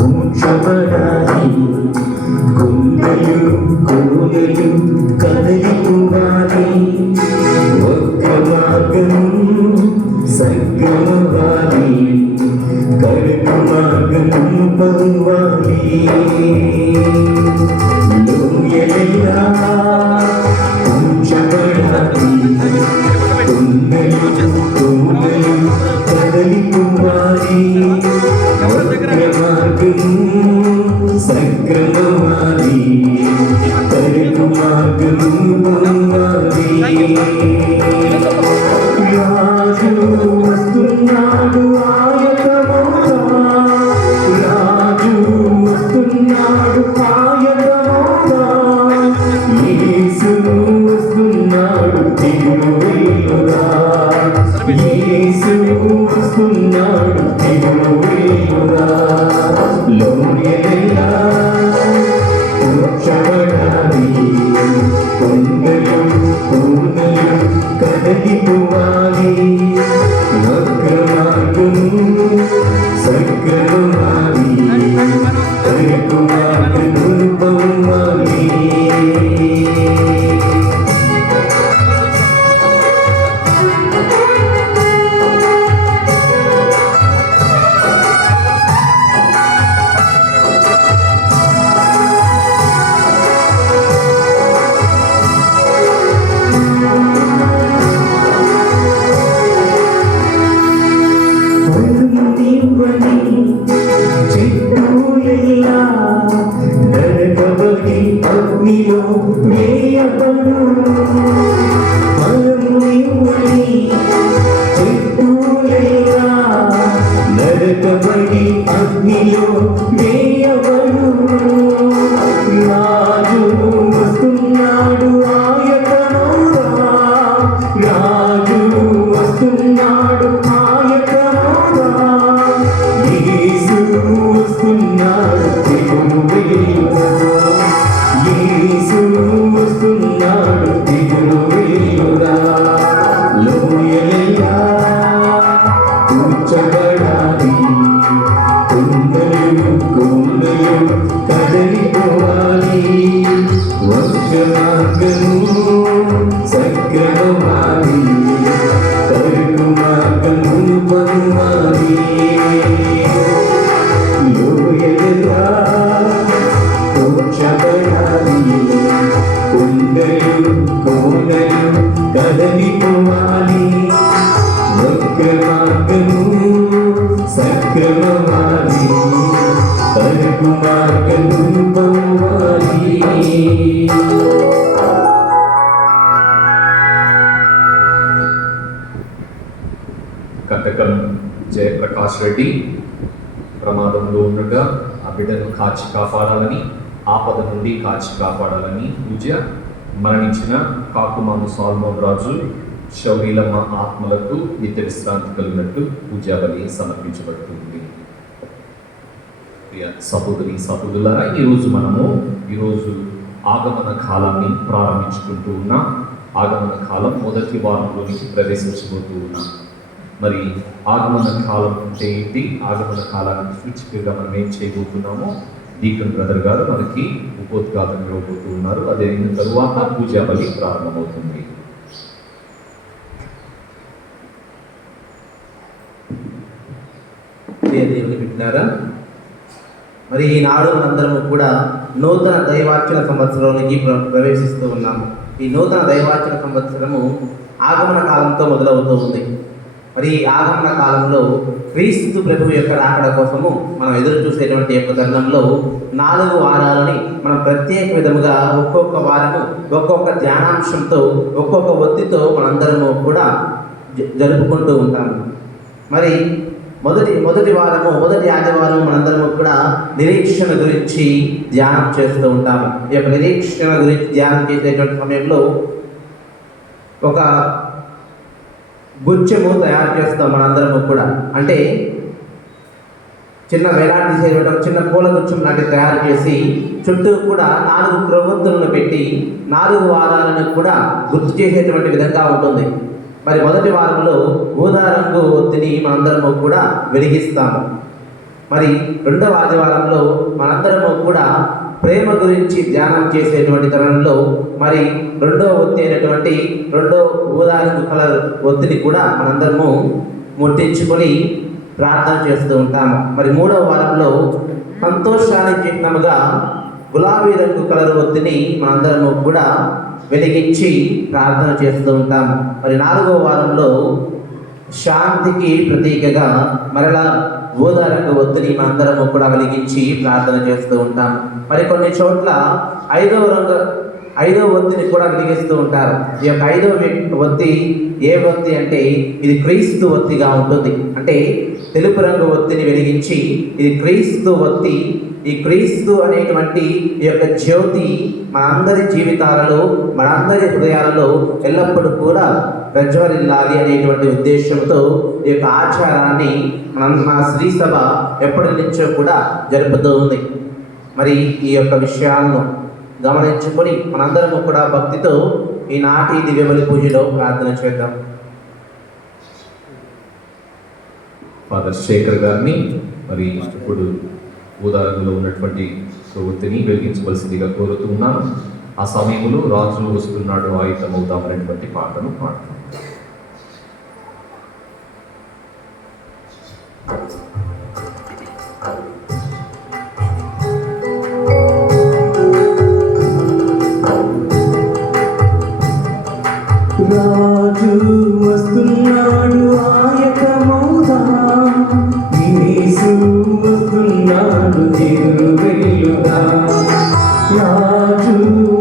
మోక్షపడాలి కొండలు కోనలు కదలిపోవాలి ఒక్క మార్గం సగ్గమవాలి కడుపు మార్గం పరువాలి లోయలైనా మోక్షపడాలి కొండలు కోనలు కదలిపోవాలి సక్రమవాలి కరుకు మార్గము పొందాలి రాజు వస్తున్నాడు ఆయతమోగా రాజు వస్తున్నాడు ఆయతమోగా యేసు వస్తున్నాడు తిరువేలుగా యేసు వస్తున్నాడు తిరువేలుగా లోయలైనా మోక్షపడాలి కొండలు కోనలు కదలిపోవాలి వక్ర మార్గము సక్రమవాలి కరుకు మార్గము పొందాలి అగ్నిలో వేయబడు మరమునివ్వని చెట్టులేగా నరకబడి అగ్నిలో వేయబడు రాజు వస్తున్నాడు ఆయతమోగా రాజు వస్తున్నాడు ఆయతమోగా యేసు వస్తున్నాడు తిరువేలుగా యేసు వస్తున్నాడు తిరువేలుగా లోయలైనా కూర్చబడాలి కొండలు కోనలు కదలిపోవాలి వక్ర మార్గము సక్రమవాలి కరుకు మార్గమును పొందాలి లోయలైనా కూర్చబడాలి కొండలు కోనలు కదలిపోవాలి వక్ర మార్గము సక్రమవాలి కరుకు మార్గము పొందాలి కటకం జయప్రకాష్ రెడ్డి ప్రమాదంలో ఉండగా ఆ బిడ్డను కాచి కాపాడాలని ఆపద నుండి కాచి కాపాడాలని పూజ మరణించిన కాకుమాను సాల్మోన్ రాజు శౌరీలమ్మ ఆత్మలకు నిత్య విశ్రాంతి కలిగినట్టు పూజాబలి సమర్పించబడుతుంది. సహోదరి సహోదరులారా, ఈరోజు ఆగమన కాలాన్ని ప్రారంభించుకుంటూ ఉన్నాం. ఆగమన కాలం మొదటి వారంలోనికి ప్రవేశించబోతూ ఉన్నాం. మరి ఆగమన కాలం అంటే ఏంటి, ఆగమన కాలానికి సూచికగా మనం ఏం చేయబోతున్నామో డీకన్ బ్రదర్ గారు మనకి ఉపోద్ఘాతం ఇవ్వబోతూ ఉన్నారు. అదే అయిన తరువాత పూజా బలి ప్రారంభమవుతుంది. దేవుని బిడ్డలారా, మరి ఈనాడు అందరము కూడా నూతన దైవార్చన సంవత్సరంలోకి ప్రవేశిస్తూ ఉన్నాము. ఈ నూతన దైవార్చన సంవత్సరము ఆగమన కాలంతో మొదలవుతూ ఉంది. మరి ఈ ఆగమన కాలంలో క్రీస్తు ప్రభు యొక్క రాకడ కోసము మనం ఎదురు చూసేటువంటి యొక్క తరుణంలో 4 వారాలని మనం ప్రత్యేక విధముగా ఒక్కొక్క వారము ఒక్కొక్క ధ్యానాంశంతో ఒక్కొక్క ఒత్తితో మనందరము కూడా జరుపుకుంటూ ఉంటాము. మరి మొదటి ఆదివారం మనందరము కూడా నిరీక్షణ గురించి ధ్యానం చేస్తూ ఉంటాము. ఈ యొక్క నిరీక్షణ గురించి ధ్యానం చేసేటువంటి సమయంలో ఒక గుచ్చము తయారు చేస్తాం మనందరము కూడా. అంటే చిన్న వేలాడదీసేటువంటి చిన్న పూల గుచ్చం లాంటి తయారు చేసి చుట్టూ కూడా 4 క్రొవ్వొత్తులను పెట్టి 4 వారాలను కూడా గుర్తు చేసేటువంటి విధంగా ఉంటుంది. మరి మొదటి వారంలో ఊదా రంగు ఒత్తిని మనందరము కూడా వెలిగిస్తాము. మరి రెండవ ఆదివారంలో మనందరము కూడా ప్రేమ గురించి ధ్యానం చేసేటువంటి తరుణంలో మరి రెండవ ఒత్తి అయినటువంటి రెండవ ఊదారంగు కలర్ ఒత్తిని కూడా మనందరము ముట్టించుకొని ప్రార్థన చేస్తూ ఉంటాము. మరి మూడవ వారంలో సంతోషానికి చిహ్నముగా గులాబీ రంగు కలర్ ఒత్తిని మనందరము కూడా వెలిగించి ప్రార్థన చేస్తూ ఉంటాము. మరి నాలుగవ వారంలో శాంతికి ప్రతీకగా మరలా ఊదా రంగు ఒత్తిని మనందరము కూడా వెలిగించి ప్రార్థన చేస్తూ ఉంటాము. మరి కొన్ని చోట్ల ఐదవ ఒత్తిని కూడా వెలిగిస్తూ ఉంటారు. ఈ యొక్క ఒత్తి ఏ ఒత్తి అంటే ఇది క్రీస్తు ఒత్తిగా ఉంటుంది. అంటే తెలుపు రంగు ఒత్తిని వెలిగించి ఇది క్రీస్తు ఒత్తి. ఈ క్రీస్తు అనేటువంటి ఈ యొక్క జ్యోతి మనందరి జీవితాలలో మనందరి హృదయాలలో ఎల్లప్పుడూ కూడా ప్రజ్వలిల్లాలి అనేటువంటి ఉద్దేశంతో ఈ యొక్క ఆచారాన్ని మన శ్రీ సభ ఎప్పటి నుంచో కూడా జరుపుతూ ఉంది. మరి ఈ యొక్క విషయాలను గమనించుకొని మనందరము కూడా భక్తితో ఈనాటి దివ్యబలి పూజలో ప్రార్థన చేద్దాం. ఫాదర్ శేఖర్ గారిని మరి ఇప్పుడు ఊదారంలో ఉన్నటువంటి ఒత్తిని వెలిగించవలసిందిగా కోరుతూ ఉన్నాను. ఆ సమయంలో రాజు వస్తున్నాడు ఆయుధమవుతామనేటువంటి పాటను పాడతాం. రాజు వస్తున్నాడు ఆయకమౌదాం, యేసు వస్తున్నాడు తిరువెల్లుదాం. రాజు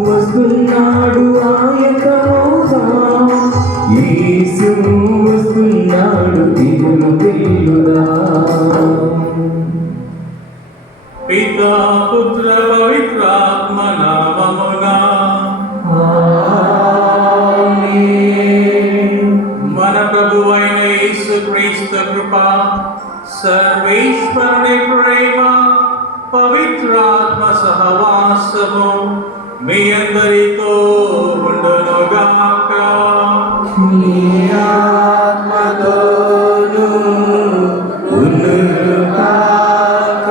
వస్తున్నాడు ఆయకమౌదాం, యేసు వస్తున్నాడు తిరువెల్లుదాం. పితా పుత్ర పవిత్రాత్మ నామమునా మన ప్రభువైన యేసుక్రీస్తు కృప, సర్వేశ్వరుని ప్రేమ, పవిత్రాత్మ సహవాసము మీ అందరితో ఉండునుగాక. నీ ఆత్మతోనూ ఉండునుగాక.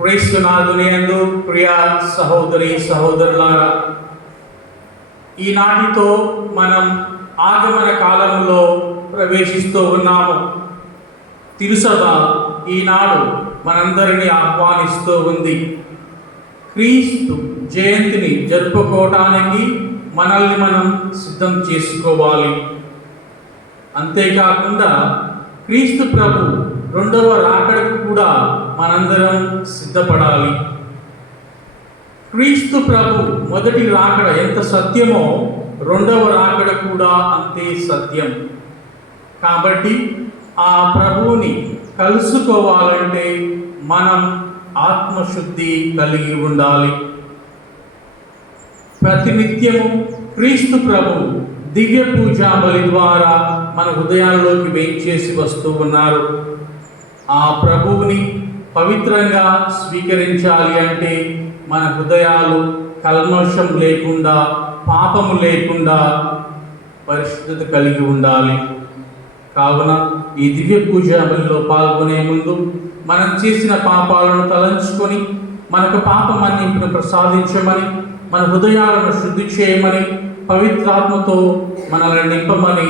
క్రీస్తునాథుని యందు ప్రియ సహోదరి సహోదరులారా, ఈనాటితో మనం ఆగమన కాలంలో ప్రవేశిస్తూ ఉన్నాము. తిరుసభ ఈనాడు మనందరినీ ఆహ్వానిస్తూ ఉంది. క్రీస్తు జయంతిని జరుపుకోవటానికి మనల్ని మనం సిద్ధం చేసుకోవాలి. అంతేకాకుండా క్రీస్తు ప్రభు రెండవ రాకడకు కూడా మనందరం సిద్ధపడాలి. క్రీస్తు ప్రభు మొదటి రాకడ ఎంత సత్యమో రెండవ రాకడ కూడా అంతే సత్యం. కాబట్టి ఆ ప్రభువుని కలుసుకోవాలంటే మనం ఆత్మశుద్ధి కలిగి ఉండాలి. ప్రతినిత్యము క్రీస్తు ప్రభు దివ్య పూజా బలి ద్వారా మన హృదయాల్లోకి వేయించేసి వస్తూ ఉన్నారు. ఆ ప్రభువుని పవిత్రంగా స్వీకరించాలి అంటే మన హృదయాలు కల్మషం లేకుండా, పాపము లేకుండా పరిశుద్ధత కలిగి ఉండాలి. కావున ఈ దివ్య పూజా బలిలో పాల్గొనే ముందు మనం చేసిన పాపాలను తలంచుకొని మనకు పాప మన్నింపును ప్రసాదించమని, మన హృదయాలను శుద్ధి చేయమని, పవిత్రాత్మతో మనల్ని నింపమని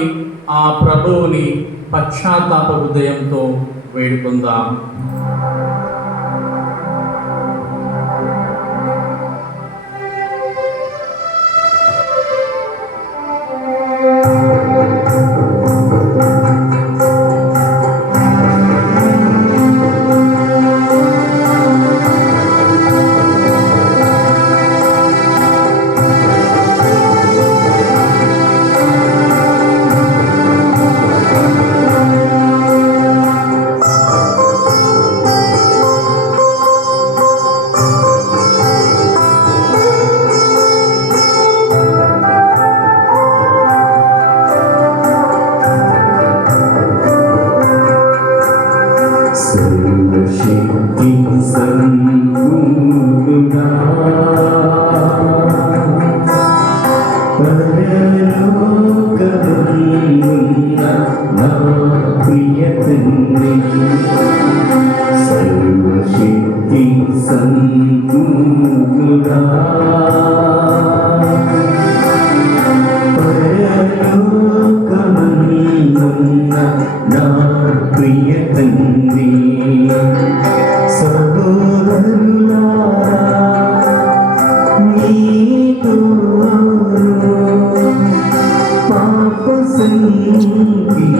ఆ ప్రభువుని పశ్చాత్తాప హృదయంతో వేడుకుందాం. సర్వశక్తి సంపూర్ణుడా, పరలోకమందున్న నా ప్రియ తండ్రి, సంపూర్ణుడా పరలోకమందున్న నా ప్రియ తండ్రి సహోదరులారా నీతో పాప సంగీతము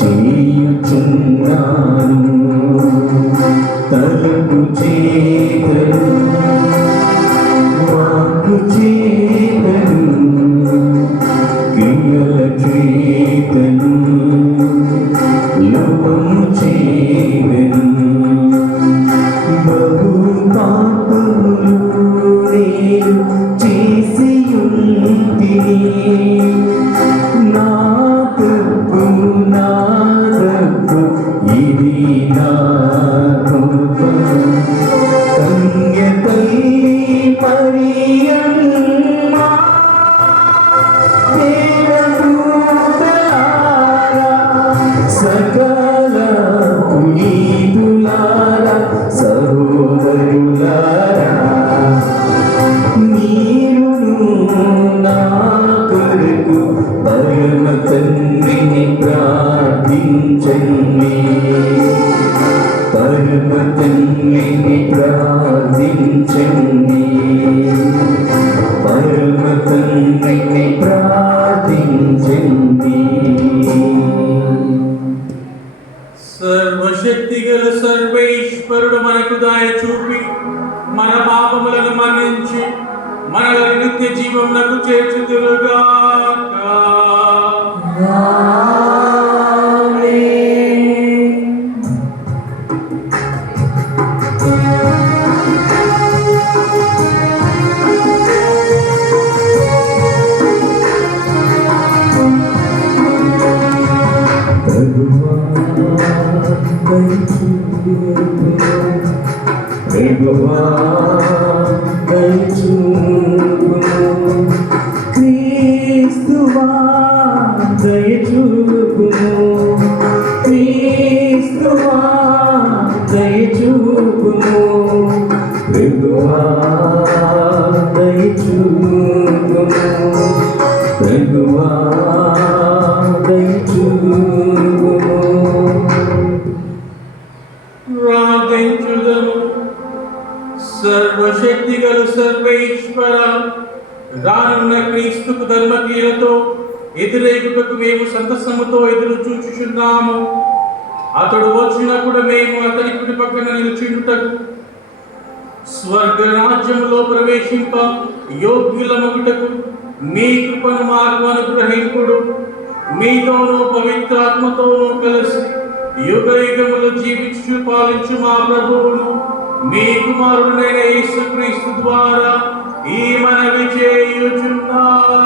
చేయుచున్నాను తలుపు చేతను వాకు చేతను క్రియల చేతను లోపము చేతను బహు పాపములు నేను చేసి ఉంటిని నా తప్పు ఇది నా కన్యకై మరియమ్మ దేవదూతలారా సకల పునీతులారా సహోదరులారా మీరును నా కొరకు పరమ తండ్రిని ప్రార్థించండి పరమ తండ్రిని ప్రార్థించండి పరమ తండ్రిని ప్రార్థించండి సర్వశక్తి గల సర్వేశ్వరుడు మనకు దయ చూపి మన పాపములను మన్నించి మనలను నిత్య జీవమునకు చేర్చుదురుగాక. క్రీస్తువా దయచూపుము క్రీస్తువా దయచూపుము ప్రభువా దయచూపుము ప్రభువా దయచూపుము ప్రార్థించుదము. సర్వశక్తి గల సర్వేశ్వర, రానున్న క్రీస్తుకు ధర్మక్రియలతో ఎదురేగుటకు మేము సంతసముతో ఎదురు చూచుచున్నాము. అతడు వచ్చినప్పుడు మేము అతని కుడి పక్కన నిలిచిండుటకు స్వర్గ రాజ్యములో ప్రవేశింప యోగ్యులమగుటకు మీ కృపను మాకు అనుగ్రహింపుడు. మీతోనూ పవిత్రాత్మతోనూ కలిసి యుగ యుగములు జీవించు పాలించు మా ప్రభువును మీ కుమారుడైన యేసుక్రీస్తు ద్వారా ఈ మనవి చేయుచున్నాము.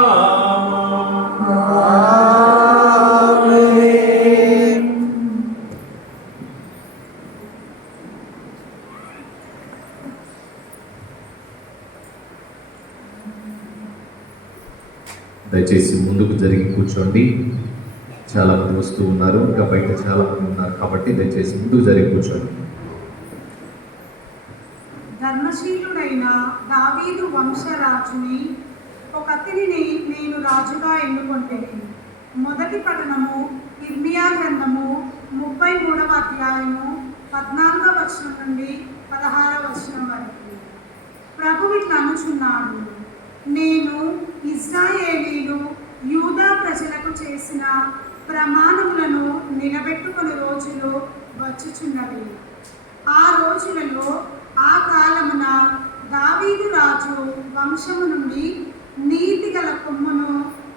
దయచేసి ముందుకు జరిగి కూర్చోండి. చాలా మంది వస్తూ ఉన్నారు, ఇంకా బయట చాలా మంది ఉన్నారు కాబట్టి దయచేసి ముందుకు జరిగి కూర్చోండి. ధర్మశీలుడైన దావీదు వంశరాజుని ఒకతిని నేను రాజుగా ఎన్నుకొంటిని. మొదటి పట్టణము ఇర్మియా గ్రంథము 33వ అధ్యాయము 14వ వచనం నుండి 16వ వచనం వరకు. ప్రభువు ఇట్లా అనుచున్నాడు, నేను ఇశ్రాయేలీలు యూదా ప్రజలకు చేసిన ప్రమాణములను నిలబెట్టుకుని రోజులు వచ్చుచున్నవి. ఆ రోజులలో ఆ కాలమున దావీదు రాజు వంశము నుండి నీతి గల కొమ్మును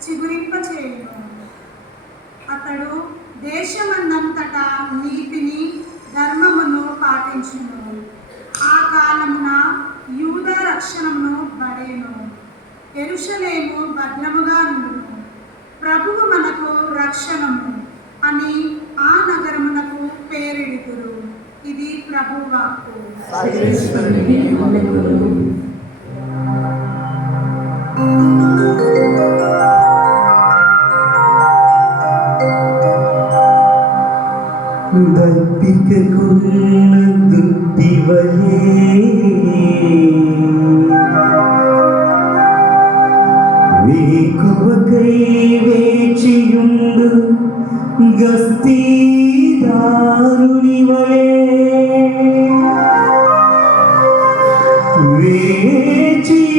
చిగురింపచేయును. అతడు దేశమందంతటా నీతిని ధర్మమును పాటించును. ఆ కాలమున యూదా రక్షణమును బడేను, యెరూషలేము భద్రముగా నుండును. ప్రభువు మనకు రక్షణము అని ఆ నగరమునకు పేరెడుతురు. ఇది ప్రభు వాక్కు. సర్వేశ్వరునికి వందనములు. ప్రభువకై వేచియుండు గస్తీదారుని వలె వేచియుంటిని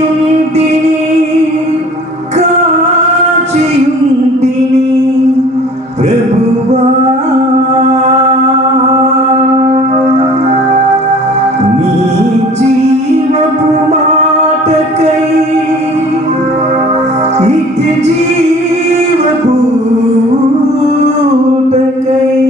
కాచియుంటిని ప్రభువా నీ జీవపు మాటకై నిత్య జీవపు ఊటకై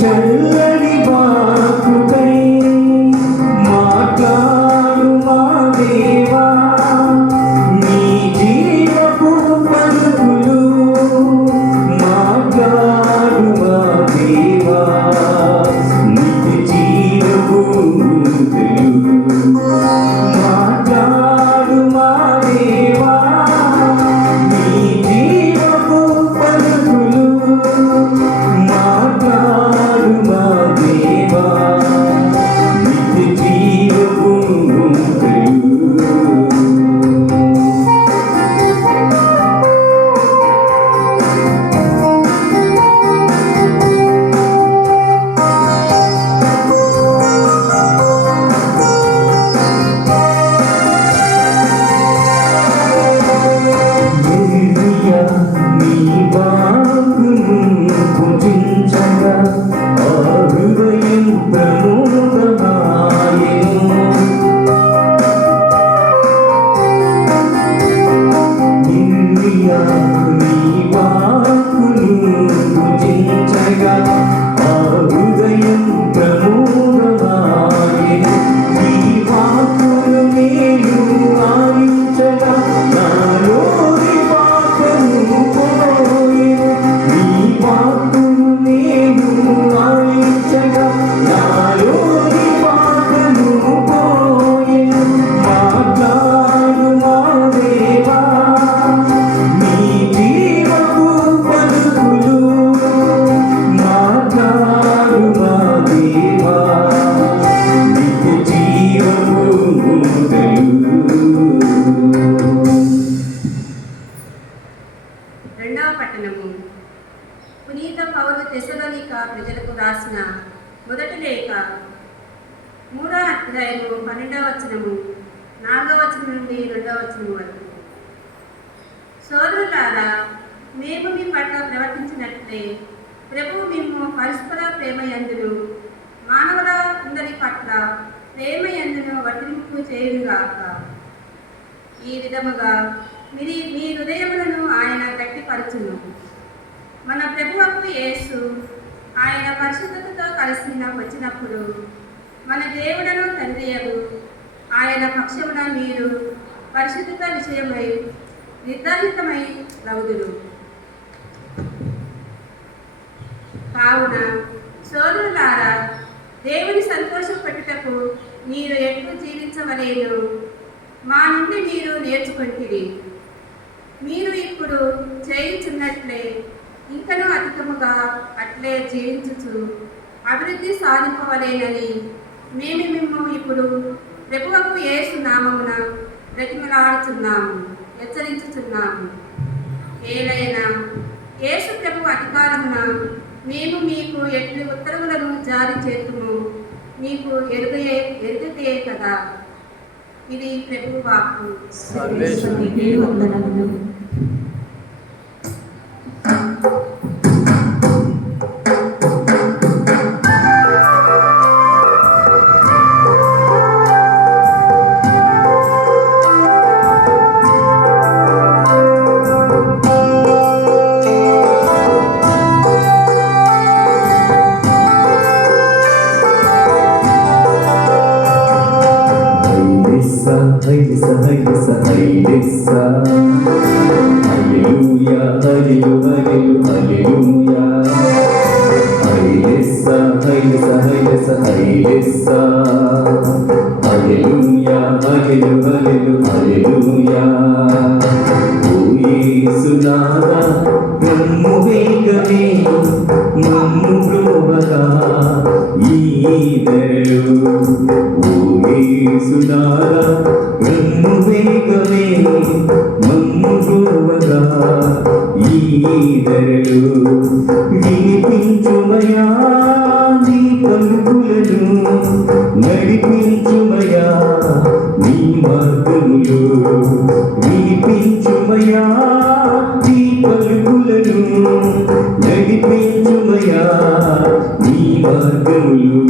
చల్లని వాకుకై మాట్లాడు మా దేవా నీ జీవపు పలుకులు మాట్లాడు మా దేవా నిత్య జీవపు మాట్లాడు మా దేవా నీ జీవపు పలుకులు మాట్లాడు మా దేవా నిత్య జీవపు ఎలియా నీ వాక్కును పూజించగా ఆ హృదయం ప్రమోదమాయెను. ఎలియా నీ వాక్కును పూజించగా ఆ హృదయం ప్రమోదమాయెను. ఈ వాక్కును నేను ఆలించగా నాలోని పాపము పోయెను. ఈ వాక్కును నేను ఆలించగా నాలోని పాపము పోయెను. మాట్లాడు మా దేవా నీ జీవపు పలుకులు మాట్లాడు మా దేవా నిత్య జీవపు రెండవ పట్టణము. పునీత పౌలు తెసలోనిక ప్రజలకు రాసిన మొదటి లేఖ 3వ అధ్యాయము 12వ వచనము 4వ వచనం నుండి 2వ వచనం వరకు. సోదరులారా, మేము మీ పట్ల ప్రవర్తించినట్లే ప్రభువు మేము పరస్పర ప్రేమ యందును మానవుల అందరి పట్ల ప్రేమ యందును వర్తింపు చేయుగాక. ఈ విధముగా మీ హృదయములను ఆయన గట్టిపరచును. మన ప్రభువకు యేసు ఆయన పరిశుద్ధతతో కలిసి వచ్చినప్పుడు మన దేవుడను తండ్రియగు ఆయన పక్షమున మీరు పరిశుద్ధత విషయమై నిర్ధారితమై రవుదురు. కావున సోదరులారా, దేవుని సంతోషపెట్టుటకు మీరు ఎట్లు జీవించవలేను మా నుండి మీరు నేర్చుకుంటురి. మీరు ఇప్పుడు చేయుచున్నట్లే ఇంకనూ అధికముగా అట్లే జీవించుచు అభివృద్ధి సాధింపవలేనని మేము మిమ్ము ఇప్పుడు ప్రభువకు యేసు నామమున బ్రతిమలాడుచున్నాము, హెచ్చరించుచున్నాము. ఏలైనా యేసు ప్రభు అధికారమున మేము మీకు ఎట్లు ఉత్తర్వులను జారీ చేతుము మీకు ఎరుగతే కదా. ఇది ప్రభు వాక్కు. సర్వేశ్వరునికి వందనములు. Hailessa, Hailessa, Hailessa, Hailessa. Hallelujah, Hallelujah, Hallelujah. Hailessa, Hailessa, Hailessa, Hailessa. Hallelujah, Hallelujah, Hallelujah. O Yesunada, నమ్ము వేగమే నమ్ము బ్రోవగా ఈ ధరలు. ఓ యేసునాథా, నమ్ము వేగమే నమ్ము బ్రోవగా ఈ ధరలు. వినిపించుమయా నీ పలుకులను, నడిపించుమయా నీ మార్గములు. వినిపించుమయా నీ పలుకులను, నడిపించుమయా నీ మార్గములు.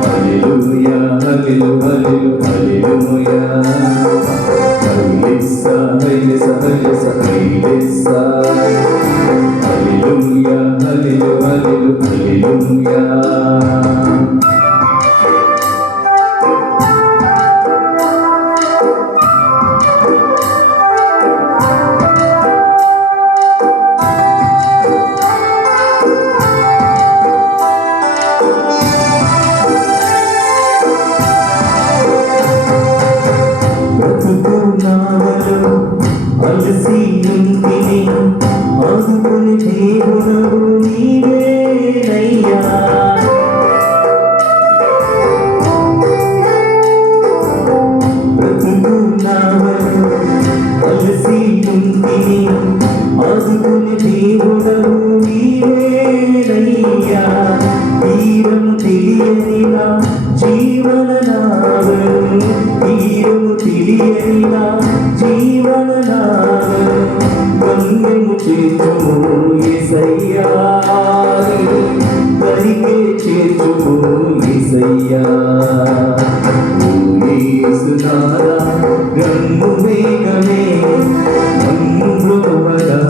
హల్లెలూయా, హల్లెలూయా, హల్లెలూయా. హల్లెలూయా, హల్లెలూయా, హల్లెలూయా. హల్లెలూయా, హల్లెలూయా, హల్లెలూయా. Hallelujah, hallelujah, hallelujah. బ్రతుకునావలో అలసి ఉంటిని, ఆదుకుని దేవుడవు నీవేనయ్యా. బ్రతుకునావలో అలసి ఉంటిని, ఆదుకుని దేవుడవు నీవేనయ్యా. తీరము తెలియని నా జీవన నావను, తీరము తెలియని నా జీవన నావను. గమ్యము చేర్చుము యేసయ్యా, దరికే చేర్చుము యేసయ్యా. ఓ యేసునాథా, నమ్ము వేగమే నమ్ము బ్రోవగా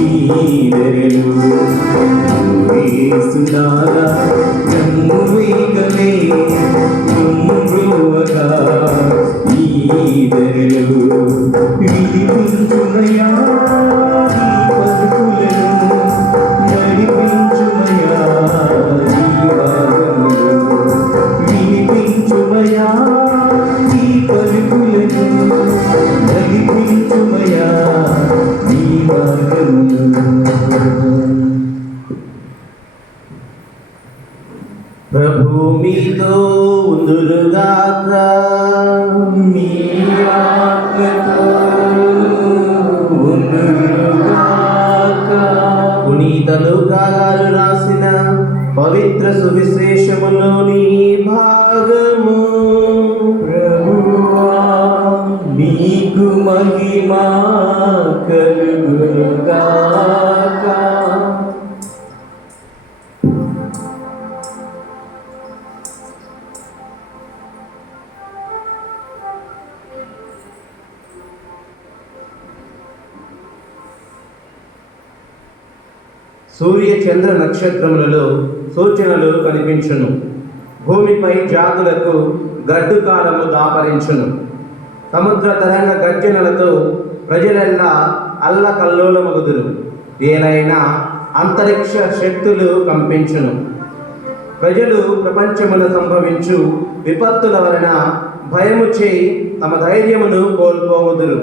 ఈ ధరలు. ఓ యేసునాథా, నమ్ము వేగమే నమ్ము బ్రోవగా ఈ ధరలు. వినిపించుమయా నీ పలుకులను, నడిపించుమయా నీ మార్గములు. వినిపించుమయా నీ పలుకులను, నడిపించుమయా నీ మార్గములు. ప్రభు మీతో ఉందురుగాక, మీ ఆత్మతో ఉండుగాక. పునీత లూకా గారు రాసిన పవిత్ర సువిశేషములోని భాగము. ప్రభువా, నీకు మహిమ కలుగుగాక. సూర్య చంద్ర నక్షత్రములలో సూచనలు కనిపించును. భూమిపై జాతులకు గడ్డు కాలము దాపరించును. సముద్ర తరంగ గర్జనలతో ప్రజలెల్లా అల్లకల్లోలమగుదురు. ఏలైనా అంతరిక్ష శక్తులు కంపించును. ప్రజలు ప్రపంచమున సంభవించు విపత్తుల వలన భయము చేయి తమ ధైర్యమును కోల్పోవుదురు.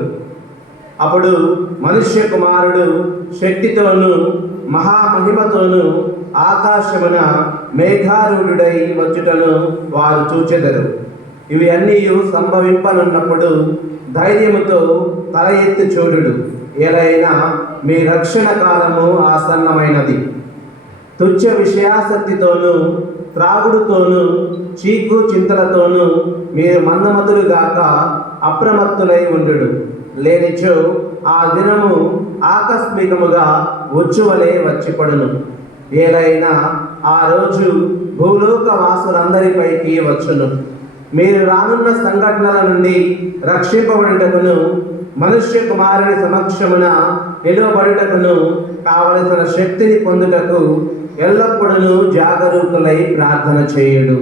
అప్పుడు మనుష్య కుమారుడు శక్తితోనూ మహామహిమతోనూ ఆకాశమున మేఘారూఢుడై వచ్చుటను వారు చూచెదరు. ఇవి అన్నీ సంభవింపనున్నప్పుడు ధైర్యముతో తల ఎత్తి చూడుడు. ఏలైనా మీ రక్షణ కాలము ఆసన్నమైనది. తుచ్చ విషయాసక్తితోనూ త్రాగుడుతోనూ చీకు చింతలతోనూ మీరు మందమతులుగాక అప్రమత్తులై ఉండుడు. లేనిచో ఆ దినము ఆకస్మికముగా ఉచ్చువలే వచ్చిపడును. ఏలైనా ఆ రోజు భూలోక వాసులందరిపైకి వచ్చును. మీరు రానున్న సంఘటనల నుండి రక్షింపబడుటకును, మనుష్య కుమారుని సమక్షమున నిలువబడుటకును కావలసిన శక్తిని పొందుటకు ఎల్లప్పుడూ జాగరూకులై ప్రార్థన చేయుడు.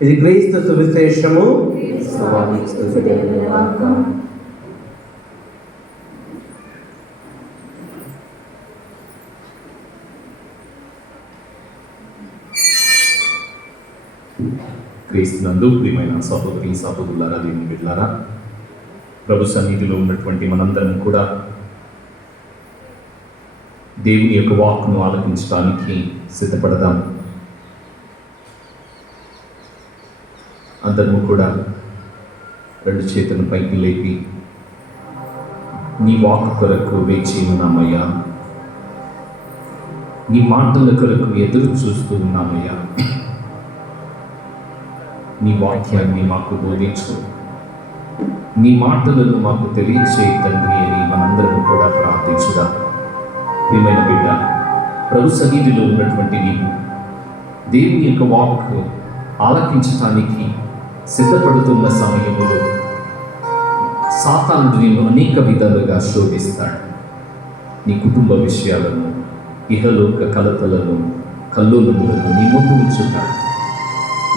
ఇది క్రీస్తు సువిశేషము. క్రీస్తునందు ప్రియమైన సహోదరి సహోదరులారా, దేవుని బిడ్డలారా, ప్రభు సన్నిధిలో ఉన్నటువంటి మనందరం కూడా దేవుని యొక్క వాక్ను ఆలకించడానికి సిద్ధపడదాం. అందరము కూడా రెండు చేతులను పైకి లేపి నీ వాక్ కొరకు వేచి ఉన్నామయ్యా, నీ మాటల కొరకు ఎదురు చూస్తూ ఉన్నామయ్యా, నీ వాక్యాన్ని మాకు బోధించు, నీ మాటలను మాకు తెలియచేయి తండ్రి అని మనందరం కూడా ప్రార్థించుదాం. ప్రియమైన బిడ్డ, ప్రభు సన్నిధిలో ఉన్నటువంటి నీవు దేవుని యొక్క వాక్ ఆలకించటానికి సిద్ధపడుతున్న సమయంలో సాతానుడు నిన్ను అనేక విధాలుగా శోధిస్తాడు. నీ కుటుంబ విషయాలను, ఇహలోక కలతలను, కల్లోలములను నీ ముందు ఉంచుతాడు.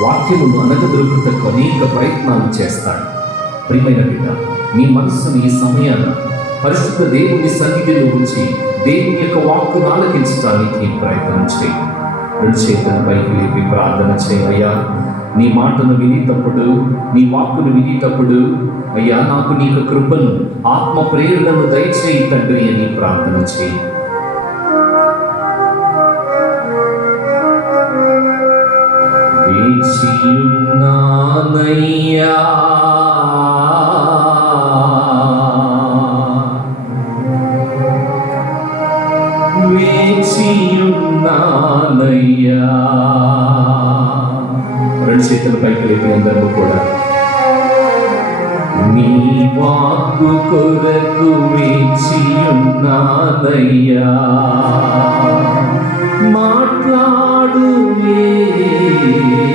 వాక్యమును అనగదొరుకుటకు అనేక ప్రయత్నాలు చేస్తాడు. ప్రియమైన బిడ్డ, నీ మనస్సును ఈ సమయాన పరిశుద్ధ దేవుని సన్నిధిలో ఉంచి దేవుని యొక్క వాక్కును ఆలకించడానికి ప్రయత్నం చేయి. రెండు చేతుల పైకి లేపి ప్రార్థన చేయయ్యా, నీ మాటను వినేటప్పుడు, నీ వాక్కును వినేటప్పుడు అయ్యా నాకు నీ యొక్క కృపను, ఆత్మ ప్రేరణను దయచేయి తండ్రి అని ప్రార్థన చేయి. వేచియున్నానయ్యా, వేచియున్నానయ్యా. రెండు చేతుల పైకి లేపి అందరూ కూడా నీ వాక్కు కొరకు వేచియున్నానయ్యా, మాట్లాడు యేసయ్యా.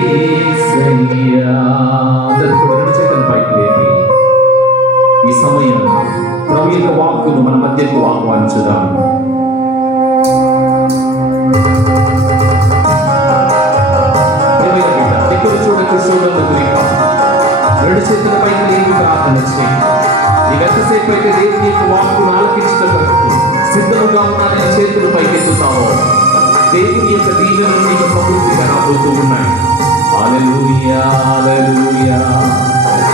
అందరూ కూడా రెండు చేతుల పైకి లేపి ఈ సమయంలో ప్రభు యొక్క వాక్కును మన మధ్యకు ఆహ్వానించుదాం. రెండు చేతుల పైకి లేపి ప్రార్థన చేయి. నీకు ఎంతసేపు అయితే దేవుని యొక్క వాక్కును ఆలకించటకు సిద్ధముగా ఉన్నానని చేతులు పైకి ఎత్తుతావో దేవుని యొక్క దీవెనలు నీకు సమృద్ధిగా రాబోతూ ఉన్నాయి. హల్లెలూయా, హల్లెలూయా,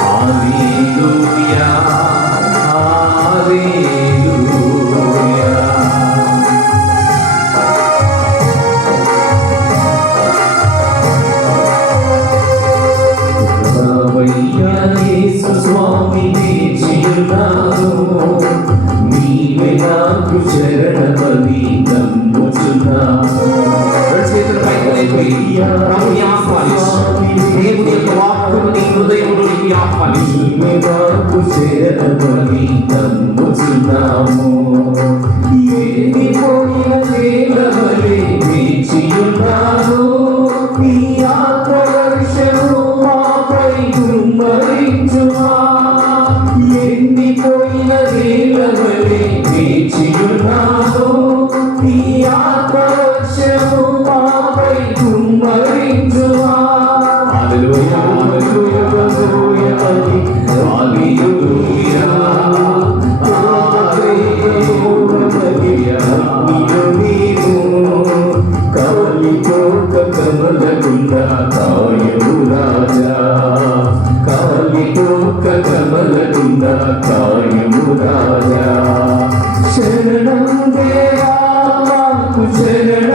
హల్లెలూయా, హల్లెలూయా. యేసు స్వామి వేచియున్నాను, నీవే నాకు శరణమని నమ్ముచున్నాను. రెండు చేతుల పైకి లేపి ప్రభుని ఆహ్వానించు. దేవుని యొక్క వాక్కును నీ హృదయంలోకి ఆహ్వానించు. నీవే నాకు శరణమని నమ్ముచున్నాము. ఏడిపోయిన వేళవలే వేచియున్నాను, నీ ఆత్మవర్షము మాపై కుమ్మరించుమా. ఎండిపోయిన వేళవలే వేచియున్నాను, నీ ఆత్మవర్షము మాపై కుమ్మరించుమా. హల్లెలూయా, హల్లెలూయా, హల్లెలూయా, హల్లెలూయా, కాలికోట కమలగుండ కాయము రాజా, కాలికోట కమలగుండ కాయము రాజా. శరణం దేవా, మాకు శరణం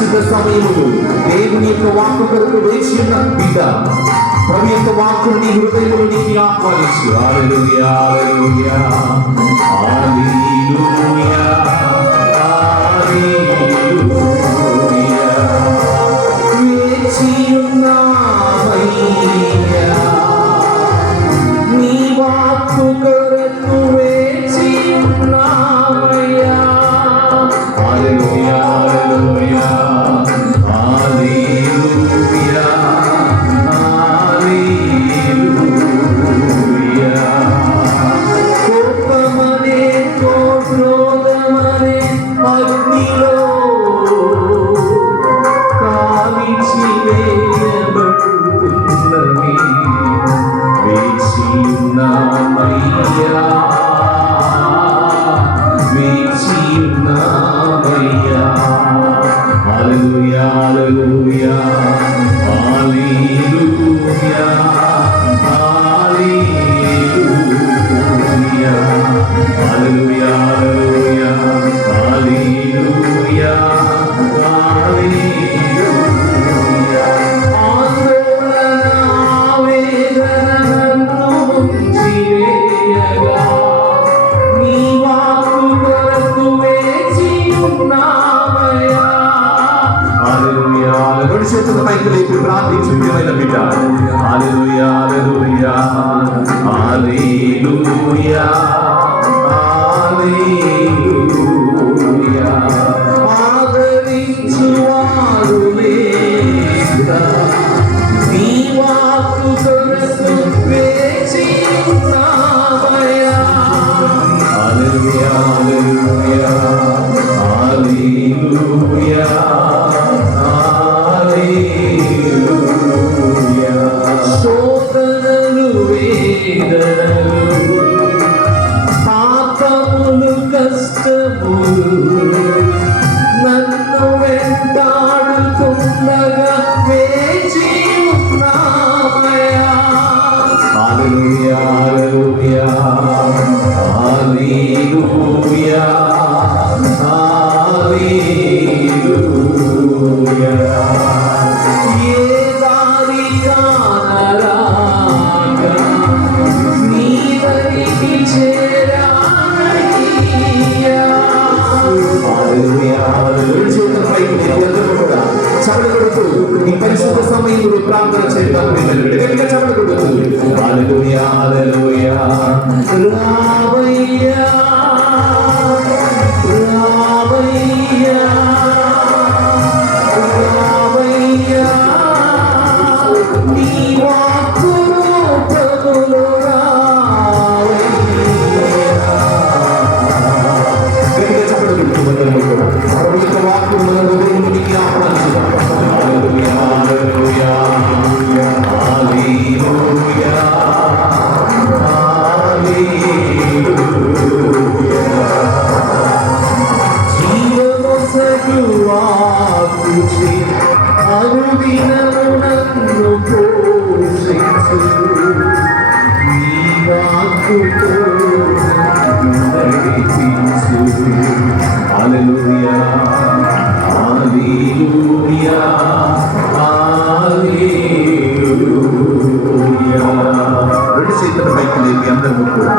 పరిశుద్ధ సమయములు దేవుని యొక్క వాక్కు కొరకు వేచి ఉన్న బిడ్డ ప్రభు యొక్క వాక్కును నీ హృదయంలోనికి ఆహ్వానించు. హల్లెలూయా హల్లెలూయా హల్లెలూయా హల్లెలూయా వేచి ఉన్నామయ్యా నీ వాక్కు కొరకు వేచి ఉన్నామయ్యా. హల్లెలూయా హల్లెలూయా హల్లెలూయా హల్లెలూయా కోపమనే క్రోధమనే అగ్నిలో కాల్చి వేయబడుతున్నవి వేచి ఉన్నామయ్యా వేచి ఉన్నామయ్యా. హల్లెలూయా హల్లెలూయా హల్లెలూయా హల్లెలూయా హల్లెలూయా హల్లెలూయా హల్లెలూయా హల్లెలూయా. ఆందోళన ఆవేదనను ముంచివేయగా నీ వాక్కు కొరకు వేచి ఉన్నామయ్యా. హల్లెలూయా. రెండు చేతుల పైకి లేపి ప్రార్థించు ప్రియమైన బిడ్డ. హల్లెలూయా హల్లెలూయా హల్లెలూయా హల్లెలూయా. ఆదరించువారు లేక నీ వాక్కు కొరకు వేచి ఉన్నామయ్యా. హల్లెలూయా హల్లెలూయా హల్లెలూయా హల్లెలూయా. శోధనలు వేదనలు పాపములు కష్టములు నన్ను వెంటాడుతుండగా వేచి ఉన్నామయ్యా. హల్లెలూయా హల్లెలూయా హల్లెలూయా హల్లెలూయా. ఏ దారి కానరాక నీ దరికి చేరానయ్యా. హల్లెలూయా హల్లెలూయా. చేతుల పైకి అందరూ కూడా చప్పట్లు కొడుతూ ఈ పరిశుద్ధ సమయంలో ప్రార్థన చేద్దాం. గట్టిగా చప్పట్లు కొడుతూ హల్లెలూయా హల్లెలూయా రావయ్యా రావయ్యా రావయ్యా నీ వాక్కు రూపములో రావయ్యా. గట్టిగా చప్పట్లు కొడుతూ అందరూ కూడా ప్రభు యొక్క వాక్కును మన హృదయంలోనికి ఆహ్వానించుదాం. హల్లెలూయా హల్లెలూయా హల్లెలూయా హల్లెలూయా. జీవమొసగు వాక్కుచే అనుదినము నన్ను పోషించు. నీ వాక్కుతో నడిపించు. హల్లెలూయా హల్లెలూయా హల్లెలూయా. రెండు చేతుల పైకి లేపి అందరూ కూడా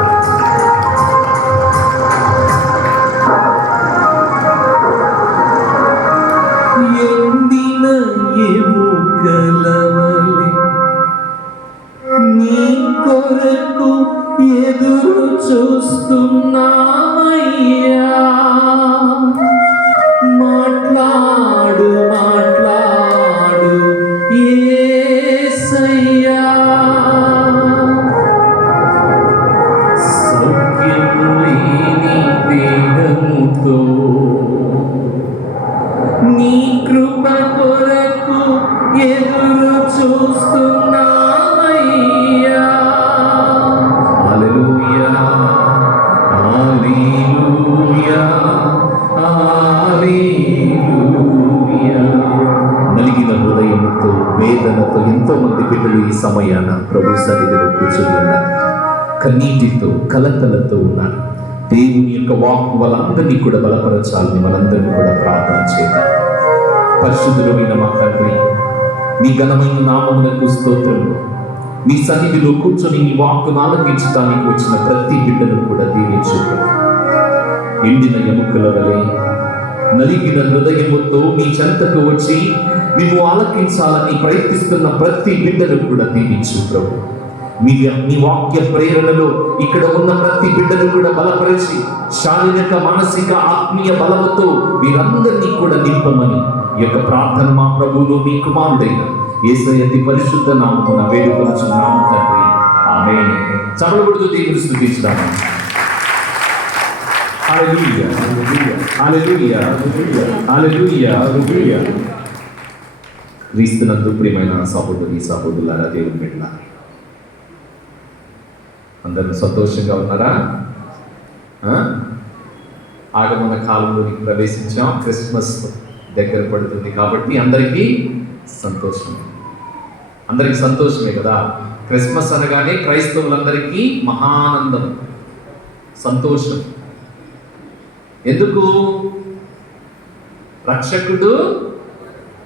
ఎండిన ఎముకలవలె నీ కొరకు ఎదురు చూస్తున్నామయ్యా. మాట్లాడు మాట్లాడు యేసయ్యా. సౌఖ్యం లేని దేహముతో నీ కృప కొరకు ఎదురు చూస్తున్నామయ్యా. హల్లెలూయా హల్లెలూయా హల్లెలూయా. నలిగిన హృదయంతో వేదనతో ఎంతో మంది బిడ్డలు ఈ సమయాన ప్రభు సన్నిధిలో కూర్చొని ఉన్నారు. కన్నీటితో కలతలతో ఉన్నారు. దేవుని యొక్క వాక్కు వాళ్ళందరినీ కూడా బలపరచాలని మనందరినీ కూడా ప్రార్థన చేద్దాం. పరిశుద్ధుడైన మా తండ్రి, మీ ఘనమైన నామములకు స్తోత్రము. మీ సన్నిధిలో కూర్చొని మీ వాక్కును ఆలకించడానికి వచ్చిన ప్రతి బిడ్డను కూడా దీవించు. ఎండిన ఎముకల వలె నలిగిన హృదయముతో మీ చెంతకు వచ్చి మేము ఆలకించాలని ప్రయత్నిస్తున్న ప్రతి బిడ్డను కూడా దీవించు ప్రభు. మీ వాక్య ప్రేరణలో ఇక్కడ ఉన్న ప్రతి బిడ్డను కూడా బలపరిచి శారీరక, మానసిక, ఆత్మీయ బలముతో మీరందరినీ కూడా నింపమని ఈ యొక్క ప్రార్థన మా ప్రభువును మీ కుమారుడైన యేసయ్య అతి పరిశుద్ధ నామమున వేడుకొనుచున్నాము తండ్రి. ఆమేన్. చప్పట్లు దేవుని స్తుతించుదాము. హల్లెలూయా, హల్లెలూయా, హల్లెలూయా, హల్లెలూయా. క్రీస్తునందు ప్రియమైన సహోదరి సహోదరులారా, దేవుని బిడ్డలారా, అందరూ సంతోషంగా ఉన్నారా? ఆగమన కాలంలోకి ప్రవేశించాం. క్రిస్మస్ దగ్గర పడుతుంది కాబట్టి అందరికీ సంతోషం. అందరికీ సంతోషమే కదా. క్రిస్మస్ అనగానే క్రైస్తవులందరికీ మహానందం, సంతోషం. ఎందుకు? రక్షకుడు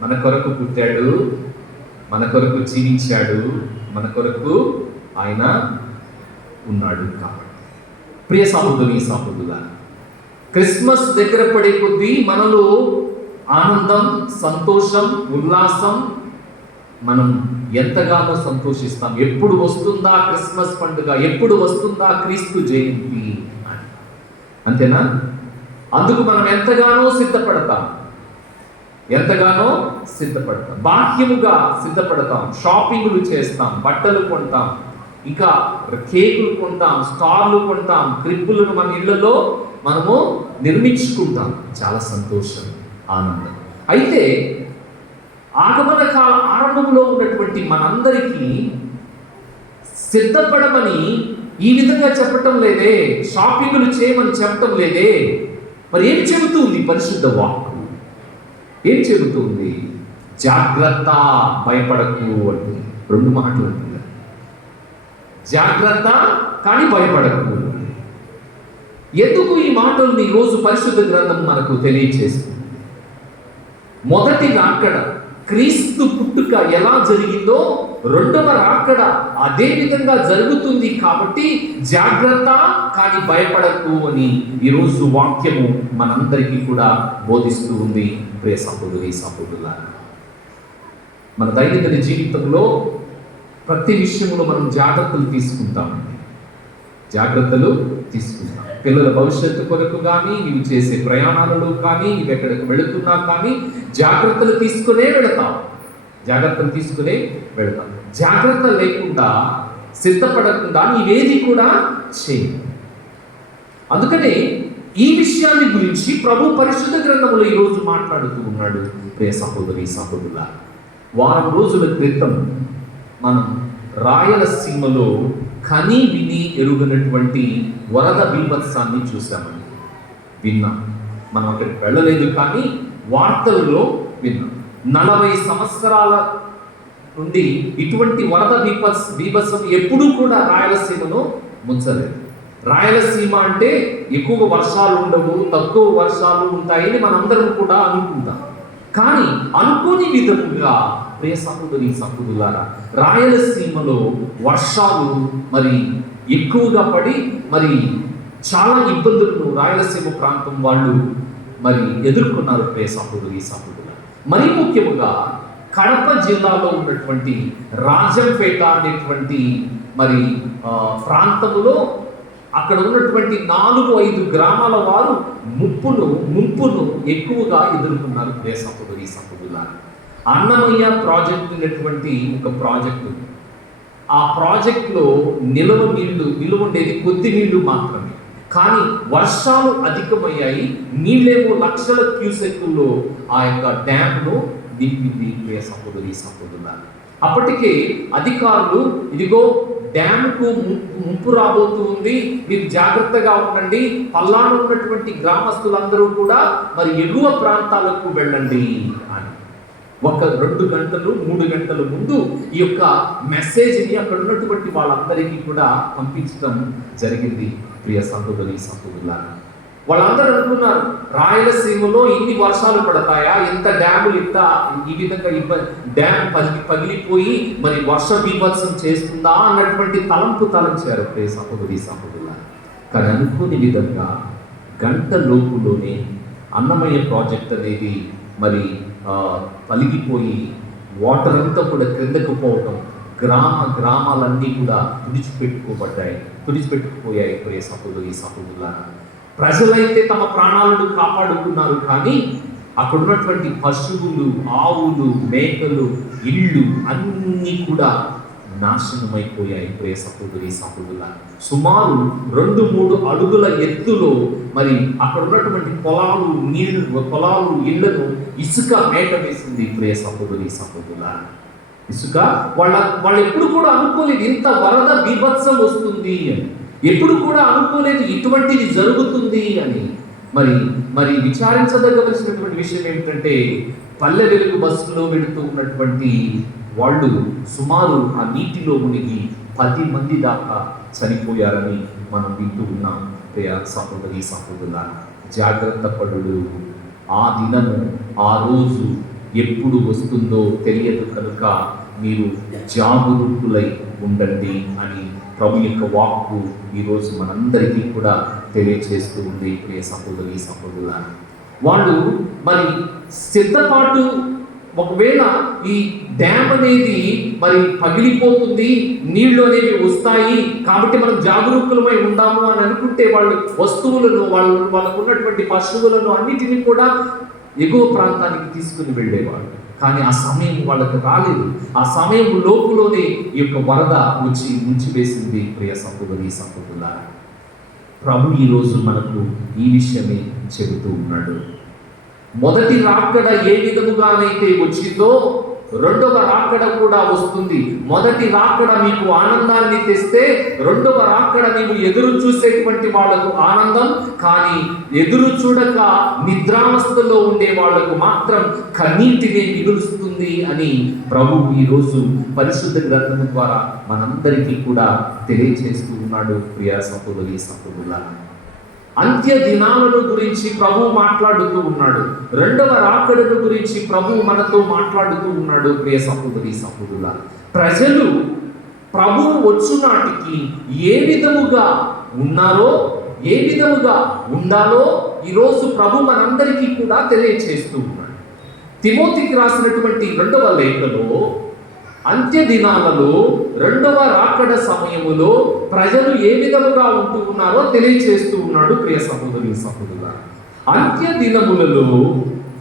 మన కొరకు పుట్టాడు, మన కొరకు జీవించాడు, మన కొరకు ఆయన ఉన్నాడు కాబట్టి. ప్రియ సహోదరి సహోదరులారా, క్రిస్మస్ దగ్గర పడే కొద్దీ మనలో ఆనందం, సంతోషం, ఉల్లాసం, మనం ఎంతగానో సంతోషిస్తాం. ఎప్పుడు వస్తుందా క్రిస్మస్ పండుగ, ఎప్పుడు వస్తుందా క్రీస్తు జయంతి అని. అంతేనా? అందుకు మనం ఎంతగానో సిద్ధపడతాం, ఎంతగానో సిద్ధపడతాం. బాహ్యముగా సిద్ధపడతాం, షాపింగ్లు చేస్తాం, బట్టలు కొంటాం, ఇంకా కేకులు కొంటాం, స్టార్లు కొంటాం, క్రిబ్బులను మన ఇళ్లలో మనము నిర్మించుకుంటాం. చాలా సంతోషం, ఆనందం. అయితే ఆగమన కాల ఆరంభంలో ఉన్నటువంటి మనందరికీ సిద్ధపడమని ఈ విధంగా చెప్పటం లేదే, షాపింగ్లు చేయమని చెప్పటం లేదే. మరి ఏం చెబుతుంది పరిశుద్ధ వాక్కు? ఏం చెబుతుంది? జాగ్రత్త, భయపడకు అంటే రెండు మాటలు అంటున్నారు. జాగ్రత్త కానీ భయపడకు. ఎందుకు ఈ మాటల్ని ఈరోజు పరిశుద్ధ గ్రంథం మనకు తెలియచేస్తుంది? మొదటి రాకడ, క్రీస్తు పుట్టుక ఎలా జరిగిందో రెండవ రాకడ అదే విధంగా జరుగుతుంది కాబట్టి జాగ్రత్త కానీ భయపడకు అని ఈరోజు వాక్యము మనందరికీ కూడా బోధిస్తూ ఉంది. ప్రియ సహోదరి సహోదరులారా, మన దైనందిన జీవితంలో ప్రతి విషయంలో మనం జాగ్రత్తలు తీసుకుంటామండి. జాగ్రత్తలు తీసుకుంటాం. పిల్లల భవిష్యత్తు కొరకు కానీ, నీవు చేసే ప్రయాణాలలో కానీ, నీవు ఎక్కడికి వెళుతున్నా కానీ జాగ్రత్తలు తీసుకునే వెళతాం. జాగ్రత్తలు తీసుకునే వెళతాం. జాగ్రత్త లేకుండా, సిద్ధపడకుండా నీవేది కూడా చేయి. అందుకనే ఈ విషయాన్ని గురించి ప్రభు పరిశుద్ధ గ్రంథంలో ఈరోజు మాట్లాడుతూ ఉన్నాడు. ప్రియ సహోదరి సహోదరులారా, వారం రోజుల క్రితం మనం రాయలసీమలో కని విని ఎరుగనటువంటి వరద బీభత్సాన్ని చూసామని విన్నాం. మనం అక్కడికి వెళ్ళలేదు కానీ వార్తలలో విన్నాం. 40 సంవత్సరాల నుండి ఇటువంటి వరద బీభత్సం ఎప్పుడూ కూడా రాయలసీమను ముంచలేదు. రాయలసీమ అంటే ఎక్కువ వర్షాలు ఉండవు, తక్కువ వర్షాలు ఉంటాయని మనందరం కూడా అనుకుంటాం. కానీ అనుకోని విధముగా ప్రియ సహోదరి సహోదరులారా, రాయలసీమలో వర్షాలు మరి ఎక్కువగా పడి మరి చాలా ఇబ్బందులను రాయలసీమ ప్రాంతం వాళ్ళు మరి ఎదుర్కొన్నారు. ప్రియ సహోదరి సహోదరులారా, మరి ముఖ్యముగా కడప జిల్లాలో ఉన్నటువంటి రాజంపేట అనేటువంటి మరి ప్రాంతంలో అక్కడ ఉన్నటువంటి 4-5 గ్రామాల వారు ముంపును ఎక్కువగా ఎదుర్కొన్నారు. ప్రియ సహోదరి సహోదరులారా, అన్నమయ్య ప్రాజెక్ట్ అనేటువంటి ఒక ప్రాజెక్టు. ఆ ప్రాజెక్టులో నిలువ ఉండేది కొద్ది నీళ్లు మాత్రమే. కానీ వర్షాలు అధికమయ్యాయి, నీళ్ళేమో లక్షల క్యూసెక్కుల్లో ఆ యొక్క డ్యామ్ను నింపింది. ప్రియ సహోదరి సహోదరులారా, అప్పటికే అధికారులు ఇదిగో డ్యామ్కు ముప్పు రాబోతూ ఉంది, మీరు జాగ్రత్తగా ఉండండి, పల్లాన ఉన్నటువంటి గ్రామస్తులందరూ కూడా మరి ఎగువ ప్రాంతాలకు వెళ్ళండి అని 1-2 గంటలు 3 గంటల ముందు ఈ యొక్క మెసేజ్ని అక్కడ ఉన్నటువంటి వాళ్ళందరికీ కూడా పంపించడం జరిగింది. ప్రియ సహోదరి సహోదరులారా, వాళ్ళందరూ అనుకున్నారు, రాయలసీమలో ఇన్ని వర్షాలు పడతాయా, ఇంత డ్యాములు ఈ విధంగా డ్యామ్ పగిలిపోయి మరి వర్ష బీభత్సం చేస్తుందా అన్నటువంటి తలంచారు సహోదరి సహోదరులారా. కానీ అనుకోని విధంగా గంట లోపులోనే అన్నమయ్య ప్రాజెక్ట్ అనేది మరి పలిగిపోయి వాటర్ అంతా కూడా క్రిందకు పోవటం, గ్రామాలన్నీ కూడా తుడిచిపెట్టుకుపోయాయి ప్రియ సహోదరి సహోదరులారా. ప్రజలైతే తమ ప్రాణాలను కాపాడుకున్నారు, కానీ అక్కడ ఉన్నటువంటి పశువులు, ఆవులు, మేకలు, ఇళ్ళు అన్నీ కూడా నాశనమైపోయాయి ప్రియ సహోదరి సహోదరులారా. సుమారు 2-3 అడుగుల ఎత్తులో మరి అక్కడ ఉన్నటువంటి పొలాలు ఇళ్లను ఇసుక మేట వేసింది ప్రియ సహోదరి సహోదరులారా. ఇసుక వాళ్ళు ఎప్పుడు కూడా అనుకోలేదు ఇంత వరద బీభత్సం వస్తుంది అని, ఎప్పుడు కూడా అనుకోలేదు ఇటువంటిది జరుగుతుంది అని. మరి విచారించదగ్గవలసినటువంటి విషయం ఏమిటంటే, పల్లె వెలుగు బస్సులో వెళుతూ ఉన్నటువంటి వాళ్ళు సుమారు ఆ నీటిలో మునిగి 10 మంది దాకా చనిపోయారని మనం వింటూ ఉన్నాం ప్రియ సహోదరి సహోదరులారా. జాగ్రత్త పడుడు, ఆ దినము ఆ రోజు ఎప్పుడు వస్తుందో తెలియదు కనుక మీరు జాగరూకులై ఉండండి అని ప్రభు యొక్క వాక్కు ఈరోజు మనందరికీ కూడా తెలియచేస్తూ ఉంది ప్రియ సహోదరి సహోదరులారా. వాళ్ళు మరి సిద్ధపాటు, ఒకవేళ ఈ డ్యామ్ అనేది మరి పగిలిపోతుంది, నీళ్లు అనేవి వస్తాయి కాబట్టి మనం జాగరూకులమై ఉందాము అని అనుకుంటే వాళ్ళు వస్తువులను వాళ్ళకు ఉన్నటువంటి పశువులను అన్నిటినీ కూడా ఎగువ ప్రాంతానికి తీసుకుని వెళ్ళేవాళ్ళు. కానీ ఆ సమయం వాళ్ళకి రాలేదు. ఆ సమయం లోపులోనే ఈ యొక్క వరద వచ్చి ముంచివేసింది ప్రియ సహోదరి సహోదరులారా. ప్రభు ఈరోజు మనకు ఈ విషయమే చెబుతూ ఉన్నాడు. మొదటి రాకడ ఏ విధముగానైతే వచ్చిందో రెండవ రాకడ కూడా వస్తుంది. మొదటి రాకడ మీకు ఆనందాన్ని తెస్తే రెండవ రాకడ నీవు ఎదురు చూసేటువంటి వాళ్లకు ఆనందం, కానీ ఎదురు చూడక నిద్రావస్థలో ఉండే వాళ్లకు మాత్రం కన్నీటినే మిగులుస్తుంది అని ప్రభు ఈరోజు పరిశుద్ధ గ్రంథం ద్వారా మనందరికీ కూడా తెలియజేస్తూ ఉన్నాడు ప్రియ సహోదరి సహోదరులారా. అంత్య దినాలను గురించి ప్రభు మాట్లాడుతూ ఉన్నాడు. రెండవ రాకడను గురించి ప్రభు మనతో మాట్లాడుతూ ఉన్నాడు ప్రియ సహోదరి సహోదరులారా. ప్రజలు ప్రభు వచ్చునాటికి ఏ విధముగా ఉన్నారో, ఏ విధముగా ఉండాలో ఈరోజు ప్రభు మనందరికీ కూడా తెలియచేస్తూ ఉన్నాడు. తిమోతికి రాసినటువంటి 2వ లేఖలో అంత్య దినాలలో రెండవ రాకడ సమయములో ప్రజలు ఏ విధముగా ఉంటూ ఉన్నారో తెలియచేస్తూ ఉన్నాడు ప్రియ సహోదరి సహోదరులారా. అంత్య దినములలో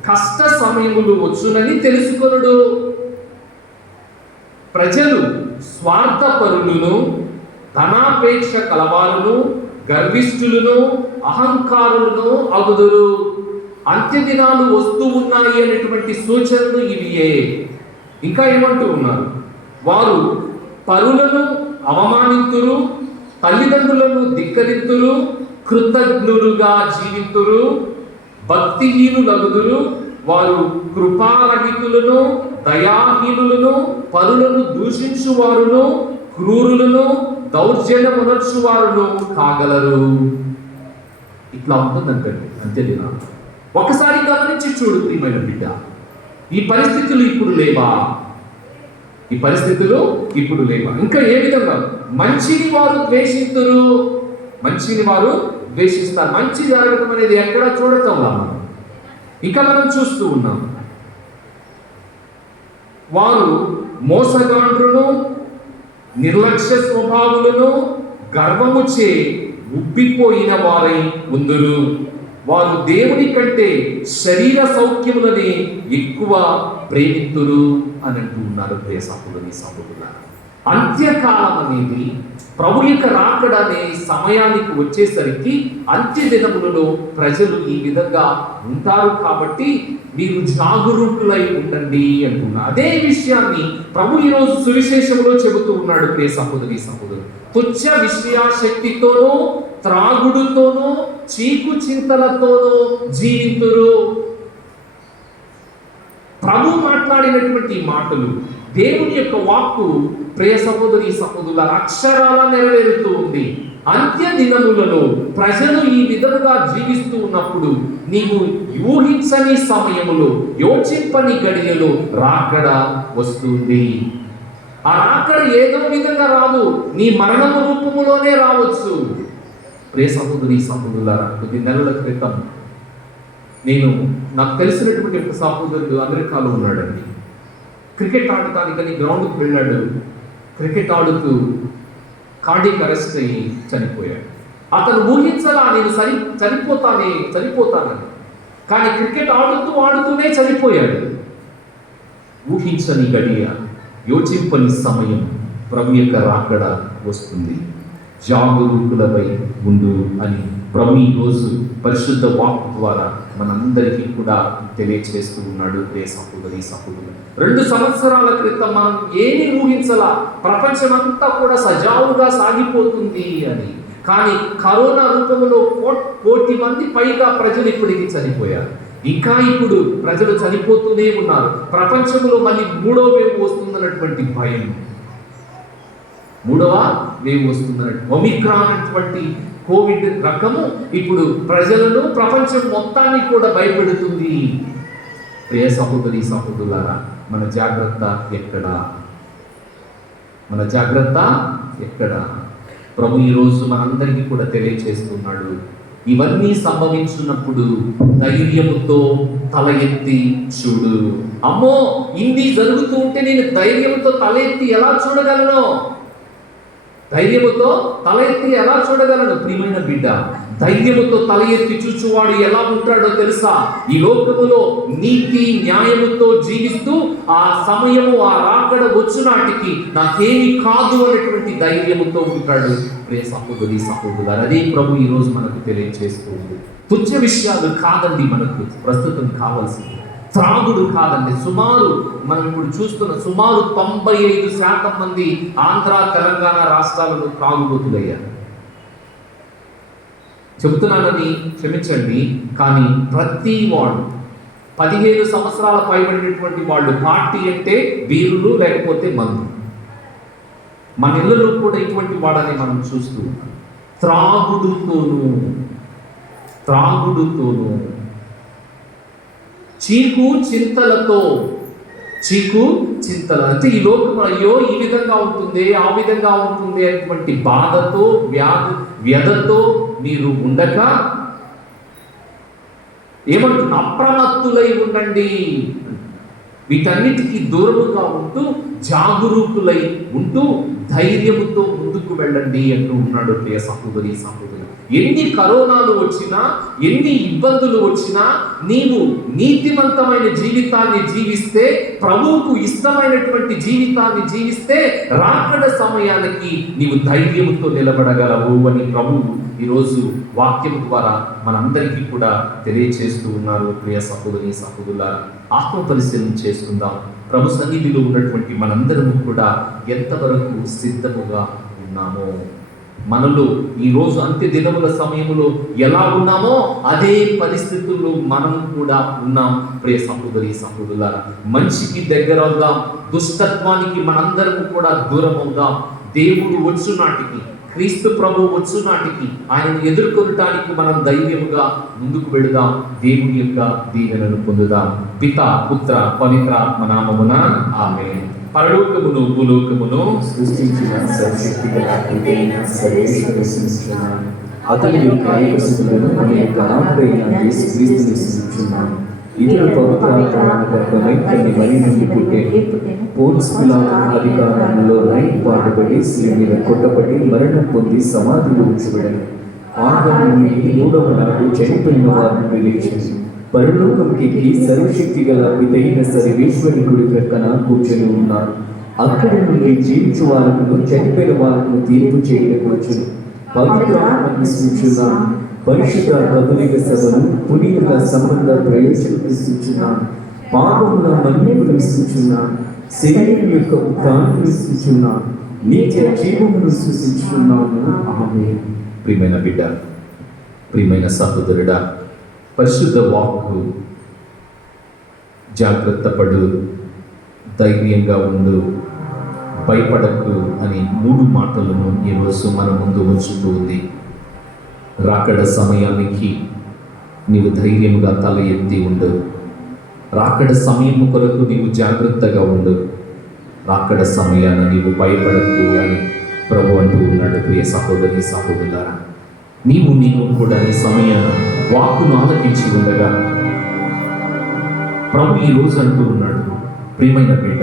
కష్ట సమయములు వచ్చునని తెలుసుకొనుడు. ప్రజలు స్వార్థపరులను, ధనాపేక్ష కలవారును, గర్విష్ఠులను, అహంకారులను అగుదురు. అంత్య దినాలు వస్తూ ఉన్నాయి అనేటువంటి సూచనలు ఇవియే. ఇంకా ఏమంటూ ఉన్నారు, వారు పరులను అవమానింతురు, తల్లిదండ్రులను ధిక్కరింతురు, కృతజ్ఞులుగా జీవితురు, భక్తిహీనులగుదురు, వారు కృపారహితులను, దయాహీనులను, పరులను దూషించువారును, క్రూరులను, దౌర్జన్యమునర్చువారును కాగలరు. ఇట్లా ఉంటుందంటండి అంత్యదినాలు. ఒకసారి గమనించి చూడు ప్రియమైన బిడ్డ, ఈ పరిస్థితులు ఇప్పుడు లేవా? ఈ పరిస్థితులు ఇప్పుడు లేవా? ఇంకా ఏ విధంగా మంచిని వారు ద్వేషిస్తారు, మంచిని వారు ద్వేషిస్తారు. మంచి జరగడం అనేది ఎక్కడ చూడటం మనం ఇంకా మనం చూస్తూ ఉన్నాం. వారు మోసగాండ్రును, నిర్లక్ష్య స్వభావులను, గర్వముచే ఉబ్బిపోయిన వారై ఉందురు. వారు దేవుని కంటే శరీర సౌఖ్యములని ఎక్కువ ప్రేమితురు అని అంటూ ఉన్నారు ప్రియ సహోదరి సహోదరులారా. అంత్యకాలం అనేది ప్రభు యొక్క రాకడ అనే సమయానికి వచ్చేసరికి అంత్య దినములలో ప్రజలు ఈ విధంగా ఉంటారు కాబట్టి మీరు జాగరూకులై ఉండండి అంటున్నారు. అదే విషయాన్ని ప్రభు ఈరోజు సువిశేషంలో చెబుతూ ఉన్నాడు ప్రియ సహోదరి సహోదరులు. తుచ్చ విషయాశక్తితోనూ, త్రాగుడుతోనూ, చీకు చింతలతోనూ జీవితురు. ప్రభు మాట్లాడినటువంటి మాటలు, దేవుని యొక్క వాక్కు ప్రియ సహోదరి సహోదరుల అక్షరాల నెరవేరుతూ ఉంది. అంత్య దినములలో ప్రజలు ఈ విధముగా జీవిస్తూ ఉన్నప్పుడు నీవు ఊహించని సమయములో, యోచింపని గడియలో రాకడ వస్తుంది. ఆ రాకడ ఏదో విధంగా రాదు, నీ మరణము రూపములోనే రావచ్చు. ప్రియ సహోదరి సహోదరులారా, కొద్ది నెలల క్రితం నాకు తెలిసినటువంటి ఒక సహోదరుడు అమెరికాలో ఉన్నాడండి. క్రికెట్ ఆడటానికని గ్రౌండ్కి వెళ్ళాడు. క్రికెట్ ఆడుతూ కార్డియక్ అరెస్ట్ అయ్యి చనిపోయాడు. అతను ఊహించలా నేను చనిపోతానని, కానీ క్రికెట్ ఆడుతూనే చనిపోయాడు. ఊహించని గడియ, యోచింపని సమయం ప్రభు యొక్క రాకడ వస్తుంది. జాగరూకులపై ఉండు అని ప్రభు ఈ రోజు పరిశుద్ధ వాక్కు ద్వారా మనందరికీ కూడా తెలియచేస్తూ ఉన్నాడు. ప్రియ సహోదరి సహోదరులు, 2 సంవత్సరాల క్రితం మనం ఏమి ఊహించలా, ప్రపంచమంతా కూడా సజావుగా సాగిపోతుంది అని. కానీ కరోనా రూపంలో 1 కోటి మంది పైగా ప్రజలు ఇప్పటికీ చనిపోయారు. ఇంకా ఇప్పుడు ప్రజలు చనిపోతూనే ఉన్నారు. ప్రపంచంలో మళ్ళీ 3వ వేవ్ వస్తుందన్నటువంటి భయం, 3వ వేవ్ వస్తుందన్నట్టు ఒమిక్రాన్ అటువంటి కోవిడ్ రకము ఇప్పుడు ప్రజలను, ప్రపంచం మొత్తాన్ని కూడా భయపెడుతుంది. ప్రియ సహోదరి సహోదరులారా, మన జాగ్రత్త ఎక్కడ? ప్రభు ఈరోజు మనందరికీ కూడా తెలియచేస్తున్నాడు. ఇవన్నీ సంభవించున్నప్పుడు ధైర్యముతో తల ఎత్తి చూడు. అమ్మో, ఇన్ని జరుగుతూ ఉంటే నేను ధైర్యంతో తల ఎత్తి ఎలా చూడగలను? ప్రియమైన బిడ్డ, ధైర్యముతో తల ఎత్తి చూచువాడు ఎలా ఉంటాడో తెలుసా? ఈ లోకములో నీతి న్యాయముతో జీవిస్తూ ఆ సమయము, ఆ రాకడ వచ్చునాటికి నాకేమి కాదు అనేటువంటి ధైర్యముతో ఉంటాడు. ప్రియ సహోదరి సహోదరులారా, అదే ప్రభు ఈ రోజు మనకు తెలియజేస్తుంది. తుచ్చ విషయాలు కాదండి మనకు ప్రస్తుతం కావాల్సింది. త్రాగుడు కాదండి. మనం ఇప్పుడు చూస్తున్న సుమారు 95% మంది ఆంధ్ర, తెలంగాణ రాష్ట్రాలలో త్రాగుబోతులయ్యారు. చెబుతున్నానని క్షమించండి, కానీ ప్రతి వాడు 15 సంవత్సరాల పైబడినటువంటి వాళ్ళు పార్టీ అంటే బీరులు లేకపోతే మందు. మన ఇళ్ళలో కూడా ఇటువంటి వాడని మనం చూస్తూ ఉన్నాం. త్రాగుడుతోనూ చీకు చింతలు అంటే ఈ లోకం అయ్యో ఈ విధంగా ఉంటుంది, ఆ విధంగా ఉంటుంది అనేటువంటి బాధతో, వ్యధతో మీరు ఉండక ఏమంటున్నా, అప్రమత్తులై ఉండండి. వీటన్నిటికీ దూరముగా ఉంటూ జాగరూకులై ఉంటూ ధైర్యముతో ముందుకు వెళ్ళండి అంటూ ఉన్నాడు. ప్రియ సహోదరి సహోదరులు, ఎన్ని కరోనాలు వచ్చినా, ఎన్ని ఇబ్బందులు వచ్చినా నీవు నీతివంతమైన జీవితాన్ని జీవిస్తే, ప్రభువుకు ఇష్టమైనటువంటి జీవితాన్ని జీవిస్తే రాకడ సమయానికి నీవు ధైర్యముతో నిలబడగలవు అని ప్రభువు ఈరోజు వాక్యం ద్వారా మనందరికీ కూడా తెలియచేస్తూ ఉన్నారు. ప్రియ సహోదరి సహోదరులారా, ఆత్మ పరిశీలన చేసుకుందాం. ప్రభు సన్నిధిలో ఉన్నటువంటి మనందరము కూడా ఎంతవరకు సిద్ధముగా ఉన్నామో, మనలో ఈరోజు అంత్య దినముల సమయంలో ఎలా ఉన్నామో అదే పరిస్థితుల్లో మనం కూడా ఉన్నాం. ప్రియ సహోదరి సహోదరులారా, మంచికి దగ్గర అవుదాం, దుష్టత్వానికి మనందరము కూడా దూరం అవుదాం. దేవుడు వచ్చునాటికి, క్రీస్తు ప్రభు వచ్చునాటికి ఆయనను ఎదుర్కొనటానికి మనం ధైర్యముగా ముందుకు వెళదాం. దేవుని యొక్క దీవెనను పొందుదాం. పితా, పుత్ర, పవిత్రాత్మ నామమున ఆమేన్. పరలోకమును భూలోకమును సృష్టించిన సర్వశక్తి గల పితైన సర్వేశ్వరుని స్తుతిస్తున్నాను. అతని యొక్క ఏకసుతులను మన యొక్క నాథుడైన యేసుక్రీస్తుని స్తుతిస్తున్నాను. ఇతడు పవిత్రాత్మ గర్భమై తల్లి మరి నుండి పుట్టే పోన్స్ పిలాతు అధికారంలో పాటుపడి స్త్రీ మీద కొట్టబడి మరణం పొంది సమాధిలో ఉంచబడను. ఆదాము నుండి 3వ నాడు చనిపోయిన వారిని లేచింది. పరలోకంకి సర్వశక్తి గల పితైన సర్వేశ్వరుని కుడి ప్రక్కన కూర్చొని ఉన్నారు. అక్కడి నుండి జీవించు వారిని, చనిపోయిన వారిని తీర్పు చేయడానికి వచ్చును. పవిత్రాత్మని సూచున్నాను. పరిశుద్ధ కథలిక సభను పునీతుల సంబంధ ప్రయోజనం సూచున్నాను. పాపముల మన్నిపును సూచున్నాను. శరీరం యొక్క ఉత్థానాన్ని సూచున్నాను. నిత్య జీవమును సూచించున్నాను. ఆమేన్. ప్రియమైన బిడ్డ, ప్రియమైన సహోదరుడా, పరిశుద్ధ వాక్కు, జాగ్రత్త పడు, ధైర్యంగా ఉండు, భయపడకు అని 3 మాటలను ఈరోజు మన ముందు ఉంచుతూ ఉంది. రాకడ సమయానికి నీవు ధైర్యముగా తల ఎత్తి ఉండు. రాకడ సమయం కొరకు నీవు జాగ్రత్తగా ఉండు. రాకడ సమయాన నీవు భయపడకు అని ప్రభు అంటూ ఉన్నాడు. ప్రియ సహోదరి సహోదరులారా, నీవు కూడా ఈ సమయాన వాక్కును ఆలకించి ఉండగా ప్రభు ఈ రోజు అంటూ ఉన్నాడు, ప్రియమైన బిడ్డ,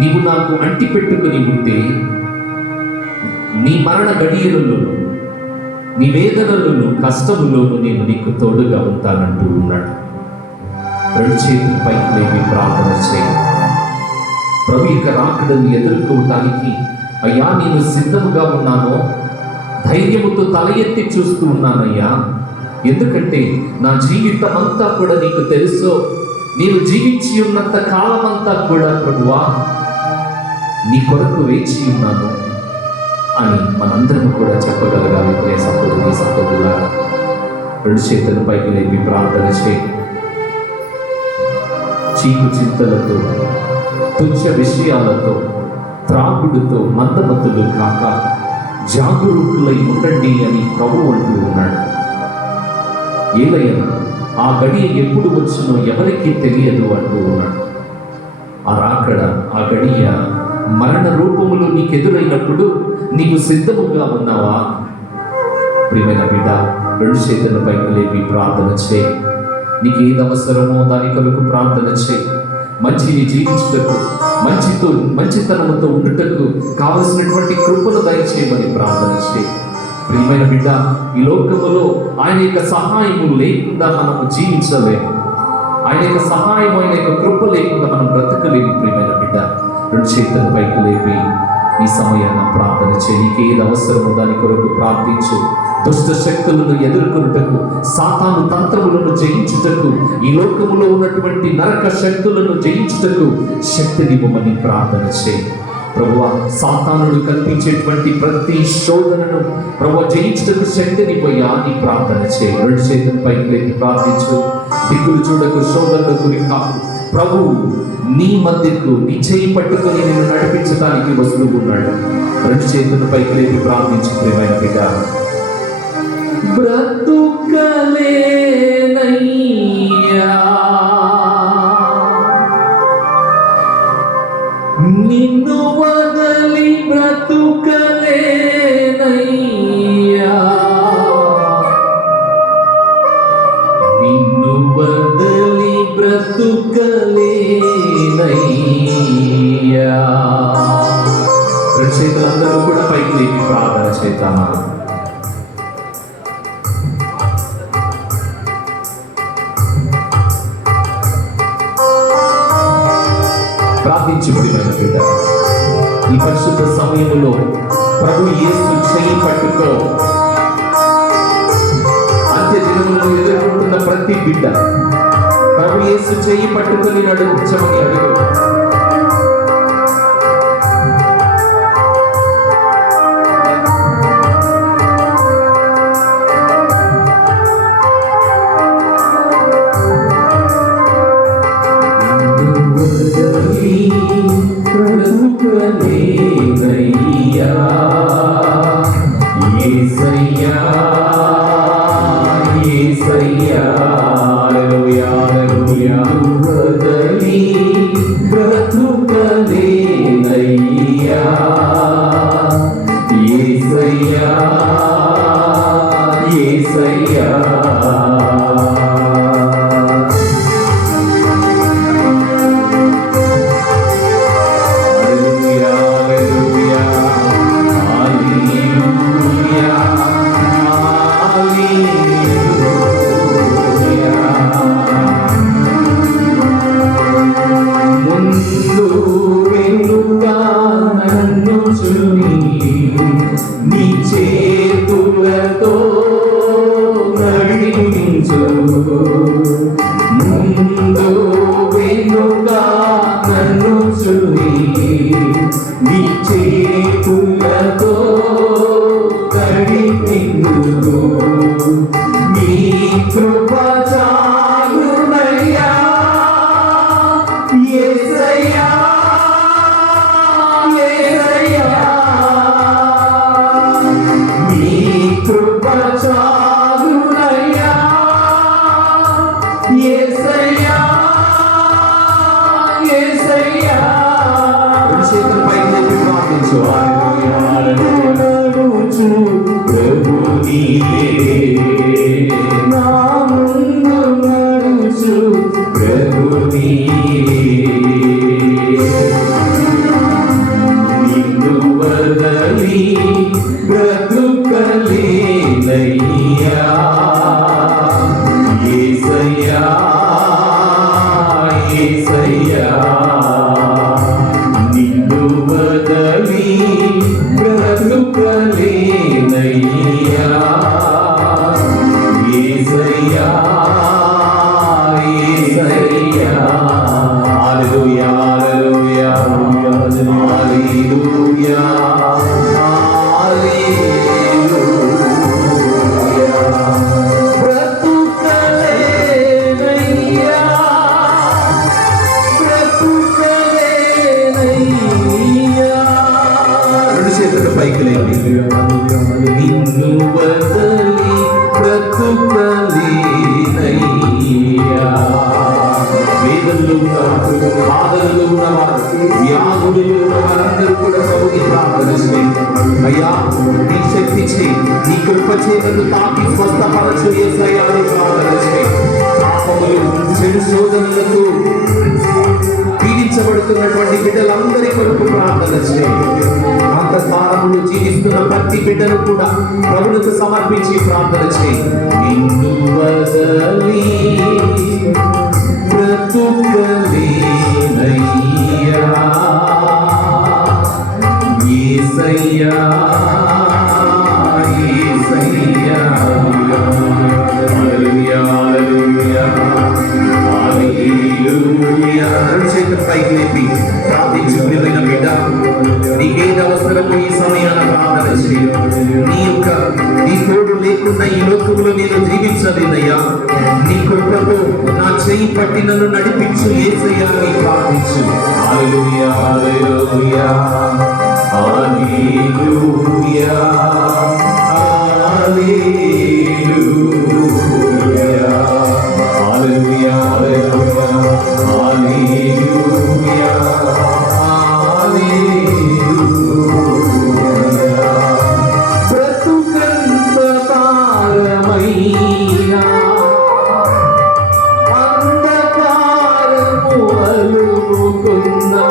నీవు నాకు అంటి పెట్టుకుని ఉంటే నీ మరణ గడియలలోను, నీ వేదనలోను, కష్టములోను నేను నీకు తోడుగా ఉంటానంటూ ఉన్నాడు. 2 చేతులు పైకి లేవి ప్రార్థన చేయి. ప్రభు యొక్క రాకడను ఎదుర్కోవటానికి అయ్యా నేను సిద్ధముగా ఉన్నానో, ధైర్యముతో తల ఎత్తి చూస్తూ ఉన్నానయ్యా. ఎందుకంటే నా జీవితం అంతా కూడా నీకు తెలుసో, నీవు జీవించి ఉన్నంత కాలం అంతా కూడా ప్రభువా నీ కొరకు వేచి ఉన్నాను అని మనందరం కూడా చెప్పగలగాలి. ప్రియ సహోదరి సహోదరులారా, 2 చేతుల పైకి లేపి ప్రార్థన చేయి. చీకు చింతలతో, తుచ్చ విషయాలతో, త్రాగుడుతో మందమతులు కాక జాగరూకులై ఉండండి అని ప్రభు అంటూ ఉన్నాడు. ఏలైనా ఆ గడియ ఎప్పుడు వచ్చునో ఎవరికీ తెలియదు అంటూ ఉన్నాడు. ఆ రాకడ, ఆ గడియ మరణ రూపములో నీకు ఎదురైనప్పుడు నీకు సిద్ధముగా ఉన్నావా? ప్రియమైన బిడ్డ, 2 చేతుల పైకి లేపి ప్రార్థన చేయి. నీకు ఏది అవసరమో దాని కొరకు ప్రార్థన చేయి. మంచిని జీవించుటకు, మంచితనముతో ఉండుటకు కావలసినటువంటి కృపను దయచేయమని ప్రార్థన చేయి. ప్రియమైన బిడ్డ, ఈ లోకములో ఆయన యొక్క సహాయము లేకుండా మనము జీవించలేము. ఆయన యొక్క సహాయం, ఆయన యొక్క కృప లేకుండా మనం బ్రతకలేము. ప్రియమైన బిడ్డ, 2 చేతుల పైకి లేపి ఈ సమయాన ప్రార్థన చేయి. నీకు ఏది అవసరమో దాని కొరకు ప్రార్థించు. దుష్ట శక్తులను ఎదుర్కొనుటకు, సాతాను తంత్రములను జయించుటకు, ఈ లోకములో ఉన్నటువంటి నరక శక్తులను జయించుటకు శక్తినివ్వమని ప్రార్థన చేయి. ప్రభువా, సాతానుడు కల్పించేటువంటి ప్రతి శోధనను ప్రభువా జయించుటకు శక్తినివ్వయ్యా అని ప్రార్థన చేయి. 2 చేతుల పైకి లేపి ప్రార్థించు. దిక్కులు చూడకు, శోధనకు గురి కాకు. ప్రభువు నీ మధ్యకు నీ చేయి పట్టుకొని నిన్ను నడిపించడానికి వస్తూ ఉన్నాడు. 2 చేతుల పైకి లేపి ప్రార్థించు. ప్రియమైన బిడ్డ, బ్రతుకలేనయ్యా నిన్ను వదలి, బ్రతుకలేనయ్యా నిన్ను వదలి, బ్రతుకలేనయ్యా. 2 చేతులందరూ కూడా పైకి లేపి ప్రార్థన చేద్దామా? ప్రార్థించు. ప్రియమైన బిడ్డ, ఈ పరిశుద్ధ సమయంలో ప్రభు యేసు చెయ్యి పట్టుకో. అంత్య దినములను ఎదుర్కొంటున్న ప్రతి బిడ్డ ప్రభు యేసు చెయ్యి పట్టుకొని నడిపించమని అడుగు. యేసయ్యా యేసయ్యా యేసయ్యా రెండు చేతులు పైకి లేపి ప్రార్థించు. నడుచు ప్రభు నీవే నా ముందు నడుచు ప్రభు నీవే నిన్ను వదలి బ్రతుకలేనయ్యా యేసయ్యా యేసయ్యా నిన్ను వదలి బ్రతుకలేనయ్యా యేసయ్యా యేసయ్యా హల్లెలూయా హల్లెలూయా హల్లెలూయా పైకి లేపి నిన్ను వదలి బ్రతుకలేనయ్యా వేదనలో ఉన్నవారు బాధలలో ఉన్నవారు వ్యాధులలో ఉన్న వారందరూ కూడా ప్రభుకి ప్రార్థన చేయండి. అయ్యా నీ శక్తి చేయి, నీ కృప చేతులు తాకి స్వస్థపరచు యేసయ్యా అని ప్రార్థన చేయండి. పాపములు చెడు శోధనలకు పీడించబడుతున్నటువంటి బిడ్డలందరి కొరకు ప్రార్థన చేయండి. అంతఃసారములు జీవిస్తున్న ప్రతి బిడ్డను కూడా ప్రభువుకు సమర్పించి ప్రార్థన చేయండి. నిన్ను వదలి బ్రతుకలేనయ్యా యేసయ్యా యేసయ్యా హల్లెలూయా హల్లెలూయా హల్లెలూయా రెండు చేతులు పైకి లేపి ప్రార్థించు. ప్రియమైన బిడ్డ, నీకేది అవసరమో ఈ సమయాన ప్రార్థన చేయి. నీ తోడు లేకుండా ఈ లోకంలో నేను జీవించలేనయ్యా, నీ కృపతో నా చేయి పట్టి నన్ను నడిపించు యేసయ్యా అని ప్రార్థించు. హల్లెలూయా హల్లెలూయా హల్లెలూయా హల్లెలూయా హల్లెలూయా హల్లెలూయా బ్రతుకంత భారమైనా అంధకారము అలుముకున్నా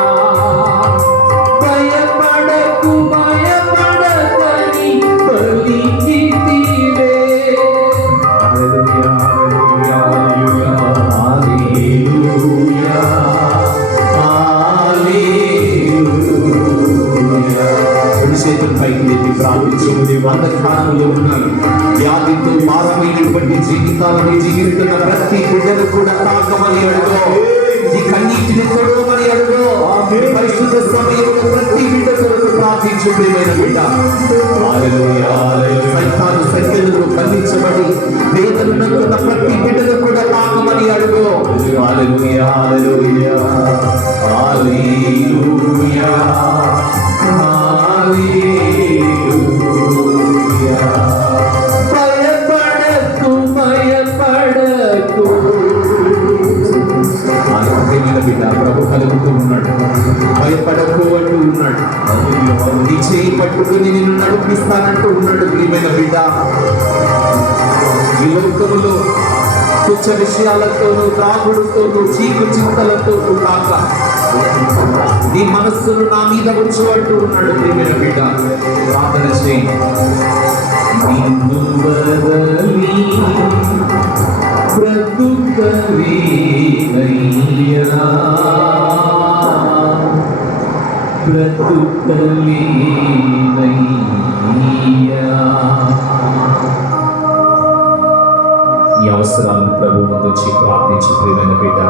భయపడకు భయపడకని పలికితివే. హల్లెలూయా హల్లెలూయా హల్లెలూయా హల్లెలూయా. రెండు చేతులు పైకి లేపి ప్రార్థించు. అంధకారంలో ఉన్నారు, వ్యాధితో భారమైనటువంటి జీవితాలను జీవిస్తున్న ప్రతి బిడ్డను కూడా తాకమని అడుగు, నీ కన్నీటిని తొడవమని అడుగు. పరిశుద్ధ సమయంలో ప్రతి బిడ్డ కొరకు ప్రార్థించు. ప్రియమైన బిడ్డ, హల్లెలూయా హల్లెలూయా. సైతాను సంఖ్యలకు బంధించబడి వేదనకున్న ప్రతి బిడ్డను కూడా తాకమని అడుగు. హల్లెలూయా హల్లెలూయా హల్లెలూయా హల్లెలూయా. భయపడకు భయపడకు. బిడ్డ, ప్రభు కలుగుతూ ఉన్నాడు, భయపడకు అంటూ ఉన్నాడు. నీ చేయి పట్టుకుని నిన్ను నడిపిస్తానంటూ ఉన్నాడు. ప్రియమైన బిడ్డ, ఈ లోకములో తుచ్చ విషయాలతోనూ త్రాగుడుతోనూ చీకు చింతలతోనూ కాక నీ మనస్సును నా మీద ఉంచు అంటూ ఉన్నాడు. ప్రియమైన బిడ్డ, ప్రార్థన చేయి. నిన్ను వదలి బ్రతుకలేనయ్యా బ్రతుకలేనయ్యా. నీ అవసరాలను ప్రభు ముందు వచ్చి ప్రార్థించి. ప్రియమైన బిడ్డ,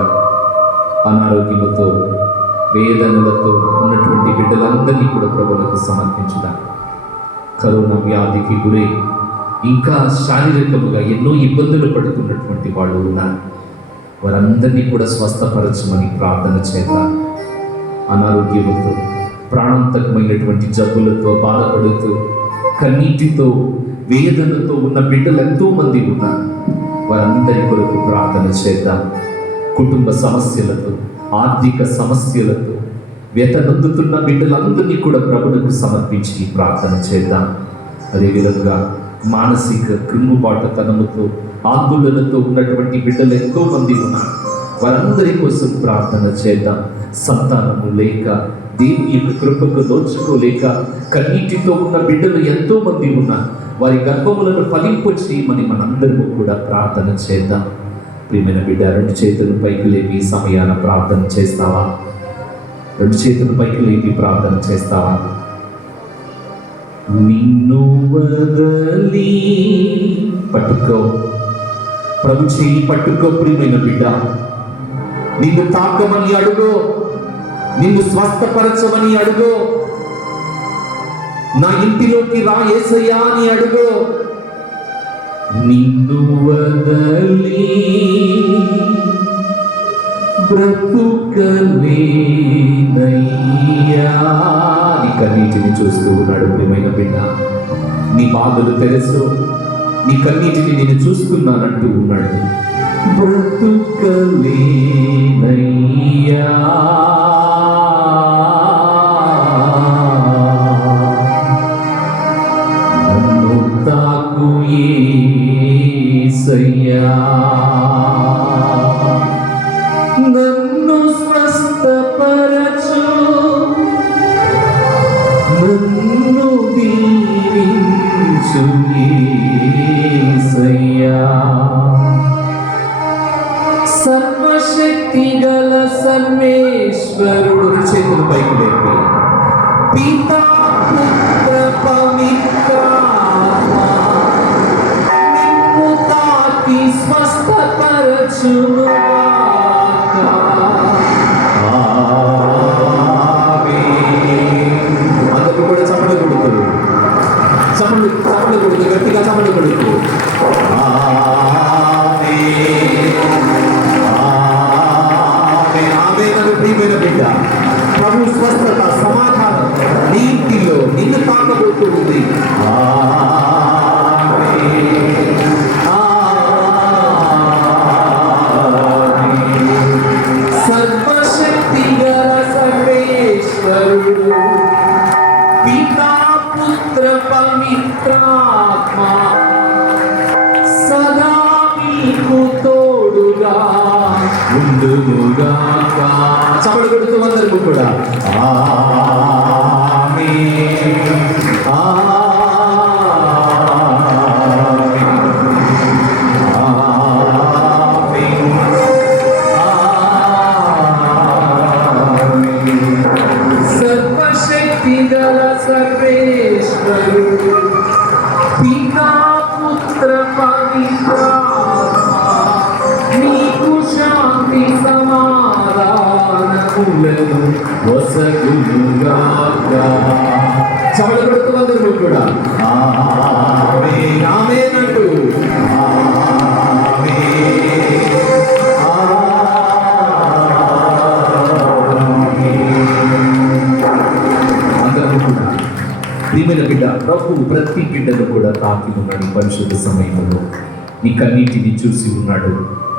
అనారోగ్యముతో వేదనలతో ఉన్నటువంటి బిడ్డలందరినీ కూడా ప్రభువులకు సమర్పించుదాం. కరోనా వ్యాధికి గురై ఇంకా శారీరకముగా ఎన్నో ఇబ్బందులు పడుతున్నటువంటి వాళ్ళు ఉన్నారు. వారందరినీ కూడా స్వస్థపరచమని ప్రార్థన చేద్దాం. అనారోగ్యముతో ప్రాణాంతకమైనటువంటి జబ్బులతో బాధపడుతూ కన్నీటితో వేదనతో ఉన్న బిడ్డలు ఎంతో మంది ఉన్నారు. వారందరి కొరకు ప్రార్థన చేద్దాం. కుటుంబ సమస్యలతో, ఆర్థిక సమస్యలతో వ్యతనొందుతున్న బిడ్డలందరినీ కూడా ప్రభువుకు సమర్పించి ప్రార్థన చేద్దాం. అదేవిధంగా మానసిక కృంగుబాటుతనముతో, ఆందోళనతో ఉన్నటువంటి బిడ్డలు ఎంతో మంది ఉన్నారు. వారందరి కోసం ప్రార్థన చేద్దాం. సంతానము లేక, దేవుని యొక్క కృపకు దోచుకోలేక కన్నీటితో ఉన్న బిడ్డలు ఎంతో మంది ఉన్నారు. వారి గర్భములను ఫలింపు చేయమని మనందరము కూడా ప్రార్థన చేద్దాం. ప్రియమైన బిడ్డ, 2 చేతులు పైకి లేపి ఈ సమయాన ప్రార్థన చేస్తావా? 2 చేతులు పైకి లేపి ప్రార్థన చేస్తావా? నిన్ను వదలి పట్టుకో, ప్రభు చేయి పట్టుకో. ప్రియమైన బిడ్డ, నిన్ను తాకమని అడుగో, నిన్ను స్వస్థపరచమని అడుగో, నా ఇంటిలోకి రా యేసయ్యా అని అడుగో. నిన్ను వదలి బ్రతుకలేనయ్యా. నీ కన్నీటిని చూస్తూ ఉన్నాడు ప్రియమైన బిడ్డ. నీ బాధలు తెలుసు, నీ కన్నీటిని నేను చూస్తున్నానంటూ ఉన్నాడు. బ్రతుకలేనయ్యా, నన్ను తాకు యేసయ్యా, నన్ను స్వస్థపరచు, నన్ను దీవించు యేసయ్యా. సర్వశక్తి గల సర్వేశ్వరుడు, చేతులు పైకి లేపి, పితా పుత్ర పవిత్రాత్మ నిన్ను తాకి స్వస్థపరచును. అందరూ కూడా చప్పట్లు కొడుతురు, చప్పట్లు కొడుతు, గట్టిగా చప్పట్లు కొడుతు. ప్రియమైన బిడ్డ, ప్రభు స్వస్థత, సమాధానం నీ ఇంటిలో నిన్ను తాకబోతుంది. సర్వశక్తి గల సర్వేశ్వరుడు, పితా పుత్ర పవిత్రాత్మ సదా నీకు తోడుగా ఉండుగాక. చప్పట్లు కొడుతూ అందరూ కూడా ఆమేన్, ఆమేన్, ఆమేన్. సర్వశక్తి గల సర్వేశ్వరుడు, పితా పుత్ర పవిత్రాత్మ నీకు శాంతి సమాధానములను వసగునుగాక. చప్పట్లు కొడుతూ అందరూ కూడా ఆమేన్, ఆమేన్ అంటూ అందరూ కూడా. ప్రియమైన బిడ్డ, ప్రభు ప్రతి బిడ్డను కూడా తాకి ఉన్నాడు. పరిశుద్ధ సమయంలో నీ కన్నీటిని చూసి ఉన్నాడు,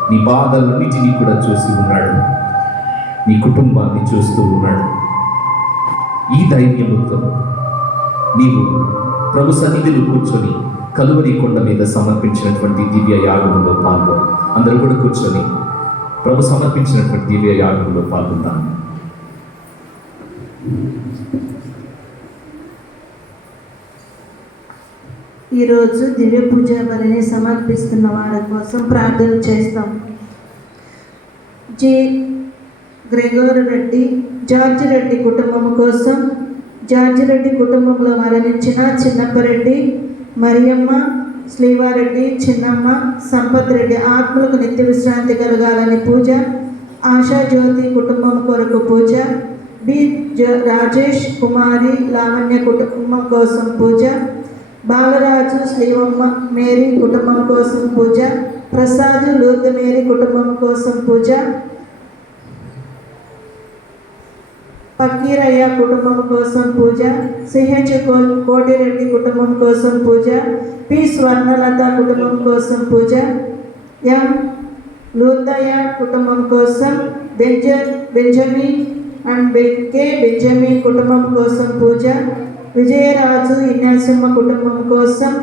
నీ బాధలన్నిటినీ కూడా చూసి ఉన్నాడు, నీ కుటుంబాన్ని చూస్తూ ఉన్నాడు. ఈ ధైర్యముతో నీవు ప్రభు సన్నిధిలో కూర్చొని కలువరి కొండ మీద సమర్పించినటువంటి దివ్య యాగములో పాల్గొని, అందరూ కూడా కూర్చొని ప్రభు సమర్పించినటువంటి దివ్య యాగములో పాల్గొంటాను. ఈరోజు దివ్య పూజ బలిని సమర్పిస్తున్న వారి కోసం ప్రార్థన చేస్తాం. జి గ్రెగోర్ రెడ్డి, జార్జి రెడ్డి కుటుంబం కోసం, జార్జి రెడ్డి కుటుంబంలో మరణించిన చిన్నప్పరెడ్డి, మరియమ్మ, శ్రీవారెడ్డి, చిన్నమ్మ, సంపత్ రెడ్డి ఆత్మలకు నిత్య విశ్రాంతి కలగాలని పూజ. ఆశా జ్యోతి కుటుంబం కొరకు పూజ. బి రాజేష్ కుమారి లావణ్య కుటుంబం కోసం పూజ. బాలరాజు, శ్రీవమ్మ, మేరీ కుటుంబం కోసం పూజ. ప్రసాద్, లూర్ద మేరీ కుటుంబం కోసం పూజ. పక్కీరయ్య కుటుంబం కోసం పూజ. సిహెచ్ కోటిరెడ్డి కుటుంబం కోసం పూజ. పి స్వర్ణలత కుటుంబం కోసం పూజ. ఎం లూర్దయ్య కుటుంబం కోసం బెంజమిన్ అండ్ బెంజమిన్ కుటుంబం కోసం పూజ, విజయరాజు ఇన్యాసమ్మ కుటుంబం కోసం,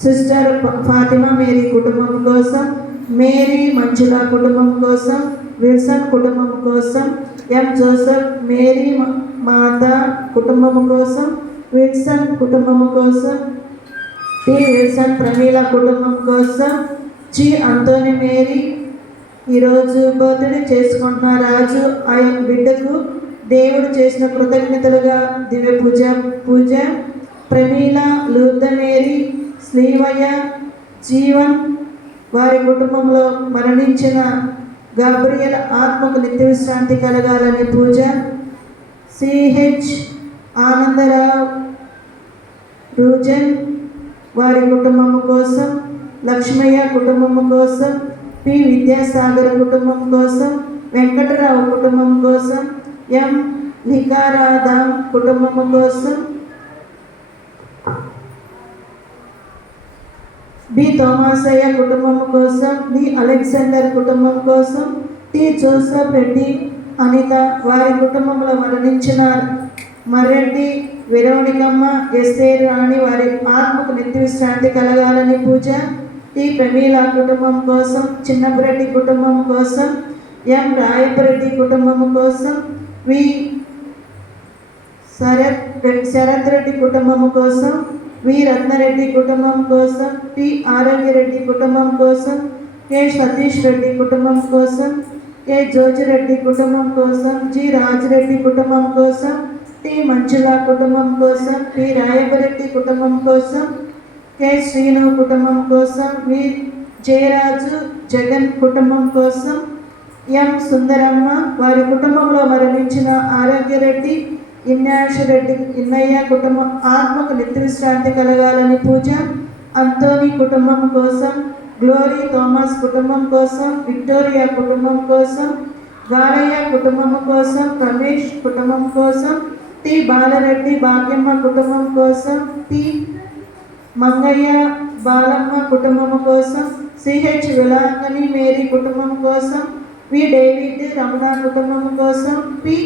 సిస్టర్ ఫాతిమా మేరీ కుటుంబం కోసం, మేరీ మంజుల కుటుంబం కోసం, విల్సన్ కుటుంబం కోసం, ఎం జోసెఫ్ మేరీ మాత కుటుంబం కోసం, విల్సన్ కుటుంబం కోసం, టి విల్సన్ ప్రమీల కుటుంబం కోసం, జి అంతోని మేరీ ఈరోజు బర్త్డే చేసుకుంటున్న రాజు ఆ బిడ్డకు దేవుడు చేసిన కృతజ్ఞతలుగా దివ్య పూజ ప్రమీల, లూర్ద మేరీ, శ్రీవయ్య, జీవన్ వారి కుటుంబంలో మరణించిన గాబ్రియల్ ఆత్మకు నిత్య విశ్రాంతి కలగాలని పూజ, సిహెచ్ ఆనందరావు రూజన్ వారి కుటుంబం కోసం, లక్ష్మయ్య కుటుంబం కోసం, పి విద్యాసాగర్ కుటుంబం కోసం, వెంకటరావు కుటుంబం కోసం, ఎం లికారాధం కుటుంబం కోసం, బి తోమాసయ్య కుటుంబం కోసం, బి అలెగ్జాండర్ కుటుంబం కోసం, టి జోసెఫ్ రెడ్డి అనిత వారి కుటుంబంలో మరణించిన మర్రెడ్డి విరవణికమ్మ, ఎస్ఏ రాణి వారి ఆత్మకు నిత్య విశ్రాంతి కలగాలని పూజ, టి ప్రమీల కుటుంబం కోసం, చిన్నపరెడ్డి కుటుంబం కోసం, ఎం రాయపరెడ్డి కుటుంబం కోసం, వి శరత్ రెడ్డి కుటుంబం కోసం, వి రత్నారెడ్డి కుటుంబం కోసం, టి ఆరోగ్యరెడ్డి కుటుంబం కోసం, కె సతీష్ రెడ్డి కుటుంబం కోసం, కె జోజిరెడ్డి కుటుంబం కోసం, జి రాజిరెడ్డి కుటుంబం కోసం, టి మంజుల కుటుంబం కోసం, పి రాయపరెడ్డి కుటుంబం కోసం, కె శ్రీను కుటుంబం కోసం, వి జయరాజు జగన్ కుటుంబం కోసం, ఎం సుందరమ్మ వారి కుటుంబంలో మరణించిన ఆరోగ్యరెడ్డి ఇన్నాషరెడ్డి ఇన్నయ్య కుటుంబం ఆత్మకు నిత్య విశ్రాంతి కలగాలని పూజ, అంతోని కుటుంబం కోసం, గ్లోరీ థామస్ కుటుంబం కోసం, విక్టోరియా కుటుంబం కోసం, గాలయ్య కుటుంబం కోసం, రమేష్ కుటుంబం కోసం, టి బాలరెడ్డి భాగ్యమ్మ కుటుంబం కోసం, టి మంగయ్య బాలమ్మ కుటుంబం కోసం, సిహెచ్ విలాంగని మేరీ కుటుంబం కోసం, వి డేవిడ్ రమణ కుటుంబం కోసం, పి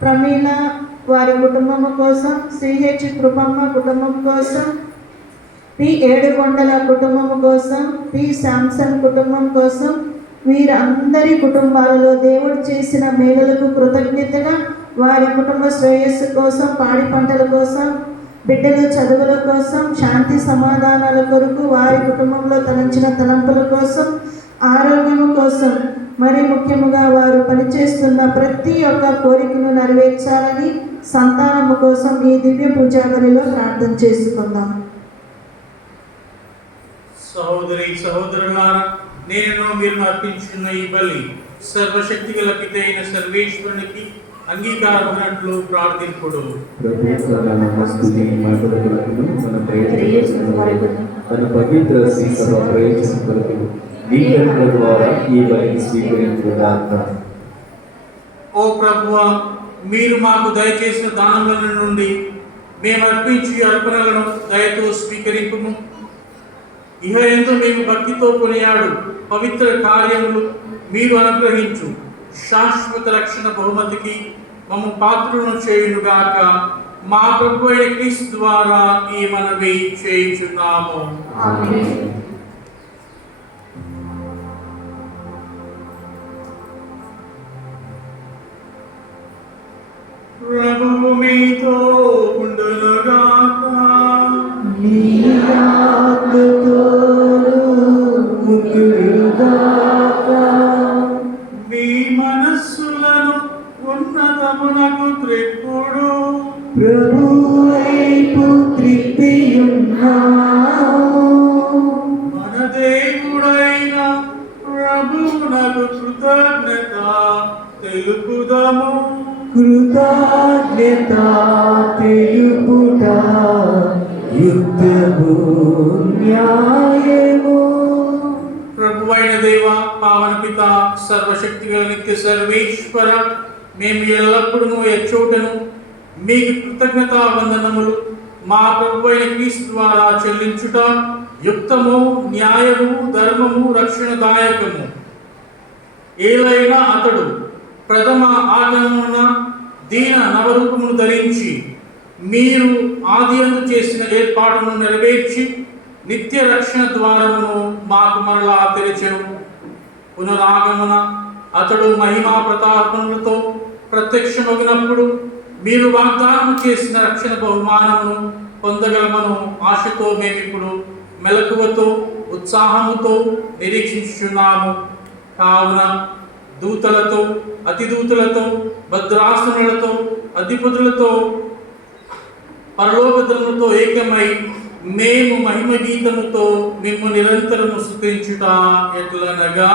ప్రమీల వారి కుటుంబం కోసం, సిహెచ్ కృపమ్మ కుటుంబం కోసం, పి ఏడుకొండల కుటుంబం కోసం, పి శాంసన్ కుటుంబం కోసం, వీరందరి కుటుంబాలలో దేవుడు చేసిన మేలులకు కృతజ్ఞతగా వారి కుటుంబ శ్రేయస్సు కోసం, పాడి పంటల కోసం, బిడ్డల చదువుల కోసం, శాంతి సమాధానాల కొరకు, వారి కుటుంబంలో తలంచిన తలంపుల కోసం, ఆరోగ్యము కోసం, మరి ముఖ్యముగా వారు పనిచేస్తున్న ప్రతి ఒక్క కోరికను నెరవేర్చాలని సంతానము కోసం ఈ దివ్య పూజా బలిలో ప్రార్థన చేసుకుందాం. సహోదరి సహోదరులారా, నేను మీరు అర్పించిన ఈ బలి సర్వశక్తి గల పిత అయిన సర్వేశ్వరునికి అంగీకారమైనట్లు ప్రార్థింపుడు. తన పవిత్ర సభ ప్రయోజనం కొరకు దీవెనల ద్వారా ఈ బలిని స్వీకరించుగాక. ఓ ప్రభువా, మీరు మాకు దయచేసిన దానముల నుండి మేము అర్పించి అర్పణలను దయతో స్వీకరింపుము. ఇహ ఎందు మేము భక్తితో కొనియాడు పవిత్ర కార్యములు మీరు అనుగ్రహించు శాశ్వత రక్షణ బహుమతికి మమ్ము పాత్రులను చేయునుగాక. మా ప్రభు అయిన క్రీస్తు ద్వారా ఈ మనవి చేయుచున్నాము. ప్రభువు మీతో ఉండునుగాక. మీ మనస్సులను ఉన్నతమునకు త్రిప్పుడు. మన దేవుడైన ప్రభువునకు కృతజ్ఞత తెలుపుదము. కృతజ్ఞత తెలుపుట యుక్తము న్యాయము. ప్రభువైన దేవ, పావన పిత, సర్వశక్తి గల నిత్య సర్వేశ్వర, మేము ఎల్లప్పుడూ ఎచ్చోటను మీకు కృతజ్ఞతా వందనములు మా ప్రభువైన క్రీస్తు ద్వారా చెల్లించుట యుక్తము, న్యాయము, ధర్మము, రక్షణదాయకము. ఏలైనా అతడు ప్రథమ ఆగమన దీన నవరూపమును ధరించి మీరు ఆదియందు చేసిన ఏర్పాటును నెరవేర్చి నిత్య రక్షణ ద్వారమును మాకు మరలా తెరచెను. పునరాగమన అతడు మహిమా ప్రతాపములతో ప్రత్యక్షమగినప్పుడు మీరు వాగ్దానం చేసిన రక్షణ బహుమానమును పొందగలమను ఆశతో మేమిప్పుడు మెలకువతో ఉత్సాహముతో నిరీక్షించుచున్నాము. కావున దూతలతో అతిదూతలతో భద్రాసనులతో అధిపతులతో పరలోకదములతో ఏకమై మేము మహిమ గీతముతో మేము నిరంతరము స్తుతించుట ఎట్లనగా,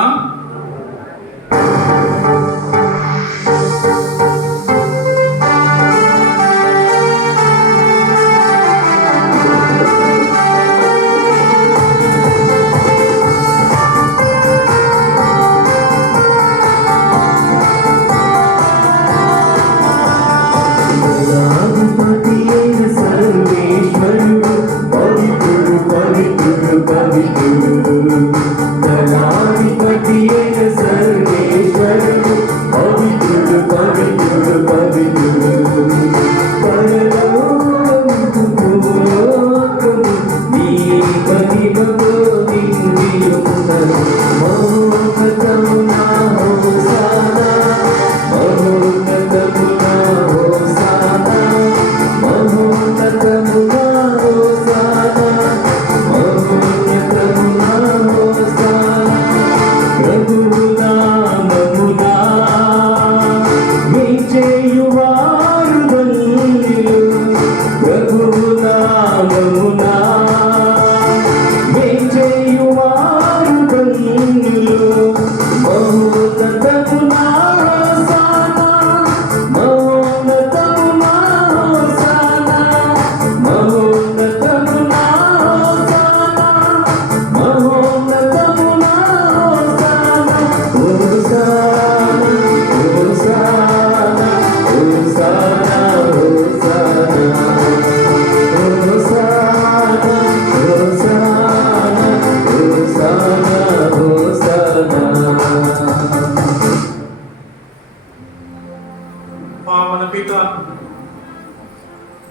పావన పిత,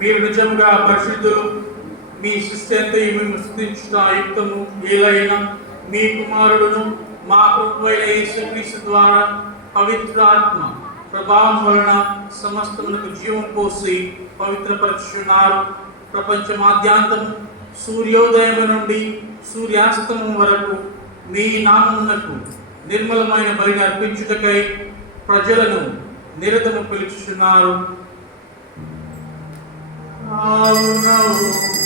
మీరు నిజంగా పరిశుద్ధులు, మీ సృష్టి అంతయు మేము స్తుతించుట యుక్తము. ఏలైనా మీ కుమారుడును మా ప్రభువైన యేసుక్రీస్తు ద్వారా పవిత్రాత్మ ప్రభావం వలన సమస్తమునకు జీవం పోసి పవిత్రపరచుచున్నారు. ప్రపంచమాద్యాంతము సూర్యోదయం నుండి సూర్యాస్తమం వరకు మీ నామమునకు నిర్మలమైన బలిని అర్పించుటకై ప్రజలను నిరతము పిలుచుచున్నారు.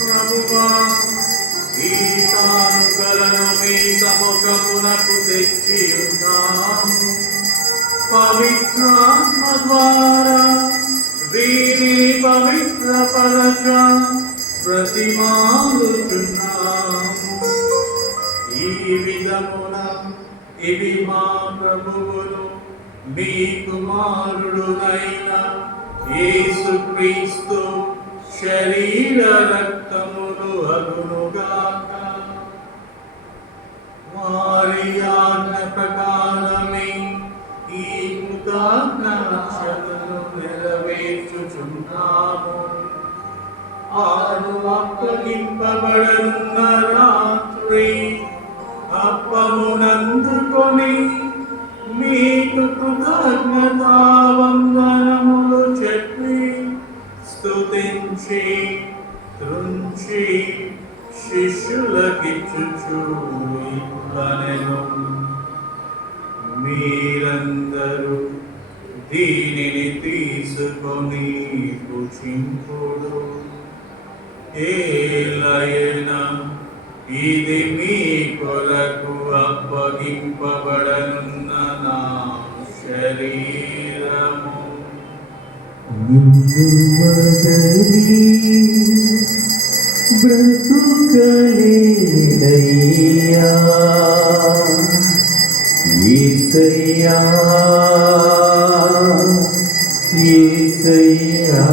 ప్రభువా, ఈ కానుకలను మీ సముఖమునకు తెచ్చి ఉన్నాము. పవిత్రాత్మ ద్వారా వీరిని పవిత్రపరచ ప్రతిమాలుచున్నాము. ఈ విధమున ఇవి మా ప్రభువును మీ కుమారుడునైన యేసుక్రీస్తు శరీర రక్తములు అగునుగాక. వారి ఆజ్ఞ ప్రకారమే ఈ కృతజ్ఞతను నెరవేర్చుచున్నాము. ఆరు అప్పగింపబడనున్న రాత్రి అప్పమునందుకొని మీకు కృతజ్ఞతా వందనములు చెప్పి స్తుతించి త్రుంచి శిష్యులకిచ్చుచు ఇట్లనెను, మీరందరూ దీనిని తీసుకొని భుజింపుడు. ఏలయనా ఇది మీ కొరకు అప్పగింపబడనున్న నా శరీరము. బ్రతుకలేదయ్యా యేసయ్యా యేసయ్యా.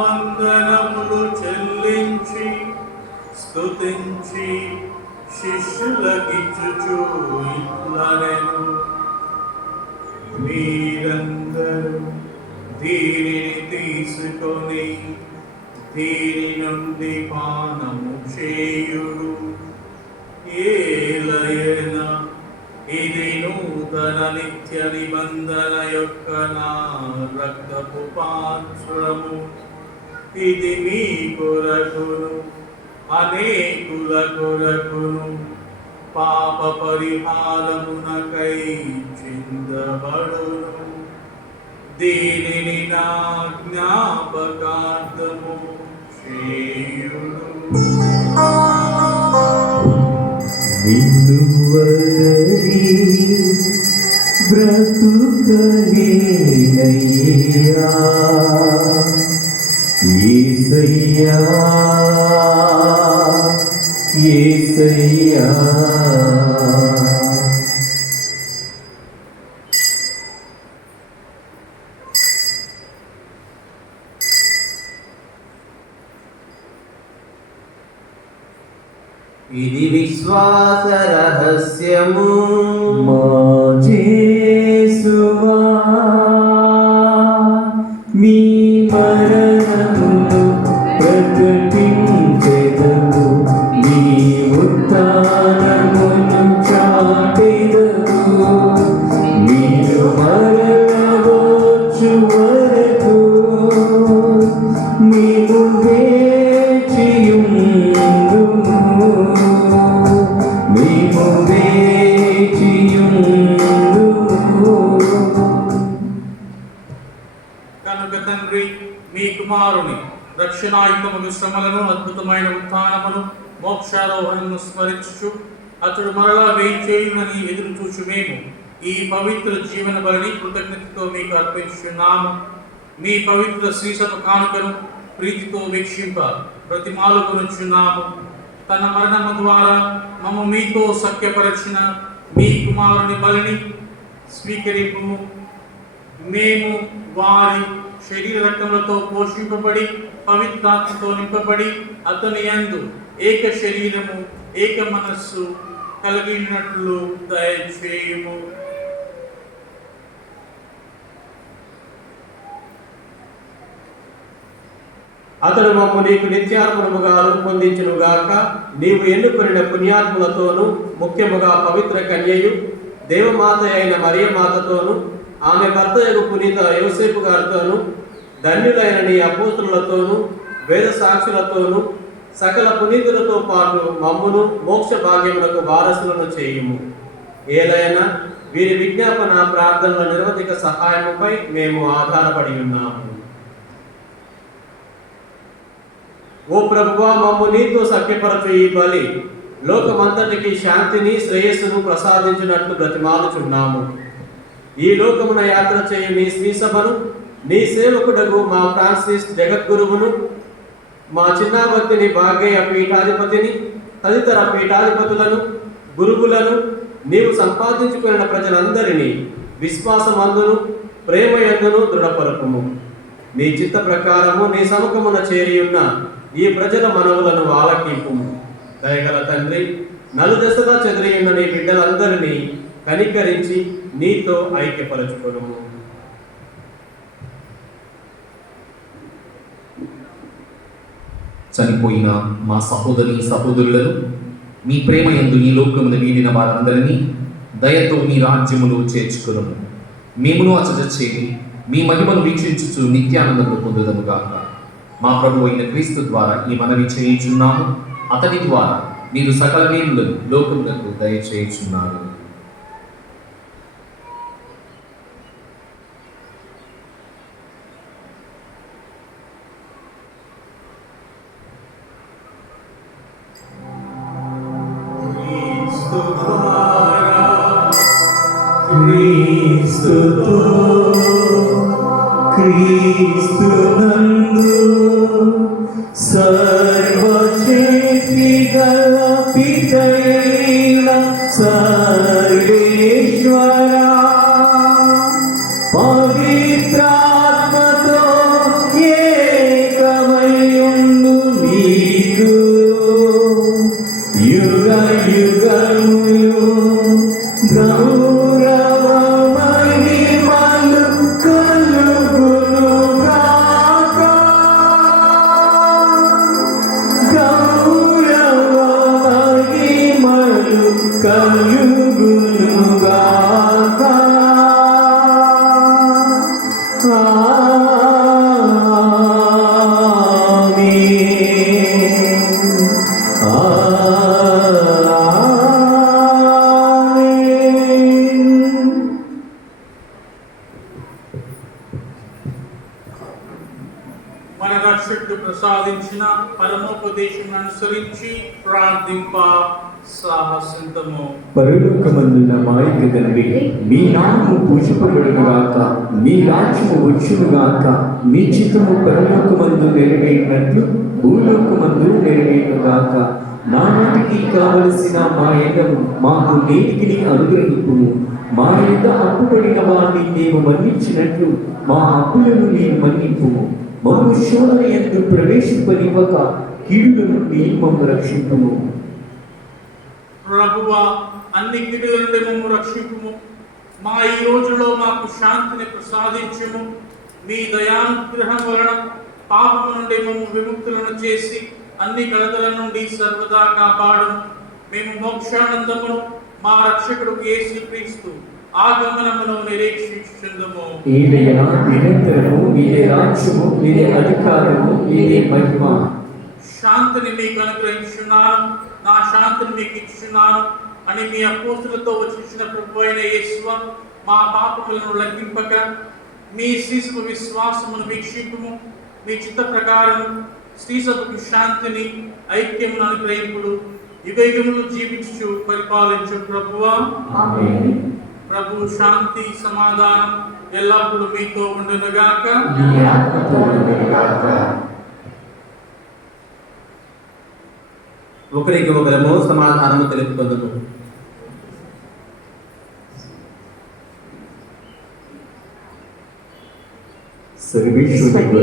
వందనములు చెల్లించి స్తుతించి శిష్యులకిచ్చుచు ఇట్లనెను, మీరందరూ దీనిని తీసుకొని దీని నుండి పానము చేయుడు. ఏలయన ఇది నూతన నిత్య నిబంధన యొక్క నా రక్తపు పాత్రము. ఇది మీ కొరకును అనేకుల కొరకును పాప పరిహారమునకై చిందబడును. దీనిని నా జ్ఞాపకార్థము చేయుడు. నిన్ను వదలి బ్రతుకలేనయ్యా యేసయ్యా యేసయ్యా. ఇది విశ్వాస రహస్యము, మా యేసువా మీ మరణమును ప్రకటించెదము, మీ ఉత్థానమును చాటెదము. మీరు మరలవచ్చు వరకు మేము వేచియుందుము, మేము వేచియుందుము. కనుక తండ్రి మీ కుమారుని రక్షణాయుతముగు శ్రమలను అద్భుతమైన ఉత్థానమును మోక్షారోహణను స్మరించుచు అతడు మరలా వేయించేయునని ఎదురు చూచు మేము ఈ పవిత్ర జీవన బలిని కృతజ్ఞతతో మీకు అర్పించున్నాము. మీ పవిత్ర శ్రీసభ కానుకను ప్రీతితో వీక్షింప ప్రతిమాలుకొనుచున్నాము. తన మరణము ద్వారా మమ్ము మీతో సఖ్యపరచిన మీ కుమారుని బలిని స్వీకరింపు. మేము వారి శరీర రక్తములతో పోషింపబడి పవిత్రాత్మతో నింపబడి అతని యందు ఏక శరీరము ఏక మనస్సు కలిగినట్లు దయచేయుము. అతడు మమ్ము నీకు నిత్యార్పణముగా రూపొందించును గాక. నీవు ఎన్నుకొనిన పుణ్యాత్ములతోనూ ముఖ్యముగా పవిత్ర కన్యయు దేవమాత అయిన మరియమాతతోనూ ఆమె భర్తయగు పునీత యోసేపు గారితోనూ ధన్యులైన నీ అపోస్తులతోనూ వేద సాక్షులతోనూ సకల పునీతులతో పాటు మమ్మును మోక్ష భాగ్యములకు వారసులను చేయుము. ఏలైనా వీరి విజ్ఞాపన ప్రార్థనల నిరవధిక సహాయముపై మేము ఆధారపడి ఉన్నాము. ఓ ప్రభువా, మమ్ము నీతో సఖ్యపరచు ఈ బలి లోకమంతటికి శాంతిని శ్రేయస్సును ప్రసాదించినట్లు బ్రతిమాలుచున్నాము. ఈ లోకమున యాత్ర చేయు నీ శ్రీసభను, నీ సేవకుడగు మా ఫ్రాన్సిస్ జగద్గురువును, మా చిన్నాభక్తిని భాగ్య పీఠాధిపతిని, తదితర పీఠాధిపతులను, గురువులను, నీవు సంపాదించుకున్న ప్రజలందరినీ విశ్వాసమందును ప్రేమయందును దృఢపరపుము. నీ చిత్త ప్రకారము నీ సముఖమున చేరియున్న ఈ ప్రజల మనవులను ఆలకింపుము. దయగల తండ్రి, నలుదశలా చెదిరియున్న నీ బిడ్డలందరినీ కనికరించి నీతో ఐక్యపరచుకొనుము. చనిపోయిన మా సహోదరి సహోదరులను మీ ప్రేమ యందు ఈ లోకమున వీడిన వారందరినీ దయతో మీ రాజ్యములో చేర్చుకొనుము. మేమును అచట చేరి మీ మహిమను వీక్షించుచు నిత్యానందమును పొందుదముగాక. మా ప్రభు అయిన క్రీస్తు ద్వారా ఈ మనవి చేయుచున్నాము. అతని ద్వారా మీరు సకల మేలులను లోకములకు దయచేయుచున్నారు. క్రీస్తుతో క్రీస్తునందు సర్వశక్తి గల పితైన సర్వేశ్వరా, పవిత్రాత్మతో ఏకత్వమున రక్షకుడు ప్రసాదించిన పరమోపదేశం అనుసరించి ప్రార్థింప సాహసింతము. పరలోకమందున్న మా యొక్క తండ్రి, మీ నామము పూజింపబడునుగాక, మీ రాజ్యము వచ్చునుగాక, మీ చిత్తము పరలోకమందు నెరవేరినట్లు భూలోకమందు నెరవేరునుగాక. నానాటికి కావలసిన మా ఎన్నము మాకు నేటికి అనుగ్రహింపుము. మా యొక్క అప్పుపడిన వారిని మేము మన్నించినట్లు మా అప్పులను నీవు మన్నింపుము. మమ్ము శోధన యందు ప్రవేశింపనివ్వక కీడుల నుండి మమ్ము రక్షింపుము. ప్రభువా, అన్ని కీడుల నుండి మమ్ము రక్షింపుము. మా ఈ రోజులో మాకు శాంతిని ప్రసాదించుము. మీ దయానుగ్రహం వలన పాపము నుండి మమ్ము విముక్తులను చేసి అన్ని కలతల నుండి సర్వదా కాపాడు. మేము మోక్షానందమును మా రక్షకుడు యేసుక్రీస్తు ఆగమనమును నిరీక్షించుచుందుము. ఏదైనా నిరంతరము మీదే రాజ్యము, మీదే అధికారము, మీదే మహిమ. శాంతిని మీకు అనుగ్రహించున్నాను, నా శాంతిని మీకు ఇచ్చుచున్నాను అని మీ అపోస్తులతో వచ్చిన ప్రభు అయిన యేసువ, మా పాపములను లెక్కింపక మీ శ్రీసభ విశ్వాసమును వీక్షింపుము. మీ చిత్త ప్రకారం శ్రీసభకు శాంతిని ఐక్యమును అనుగ్రహింపుడు. యుగయుగములు జీవించు పరిపాలించు ప్రభువా. ఆమేన్. ప్రభు శాంతి సమాధానం ఎల్లప్పుడూ మీతో ఉండునుగాక. మీ ఆత్మతో ఉండునుగాక. ఒకరికి ఒకరము సమాధానము తెలుపుకుందుము. సర్వేశ్వరుని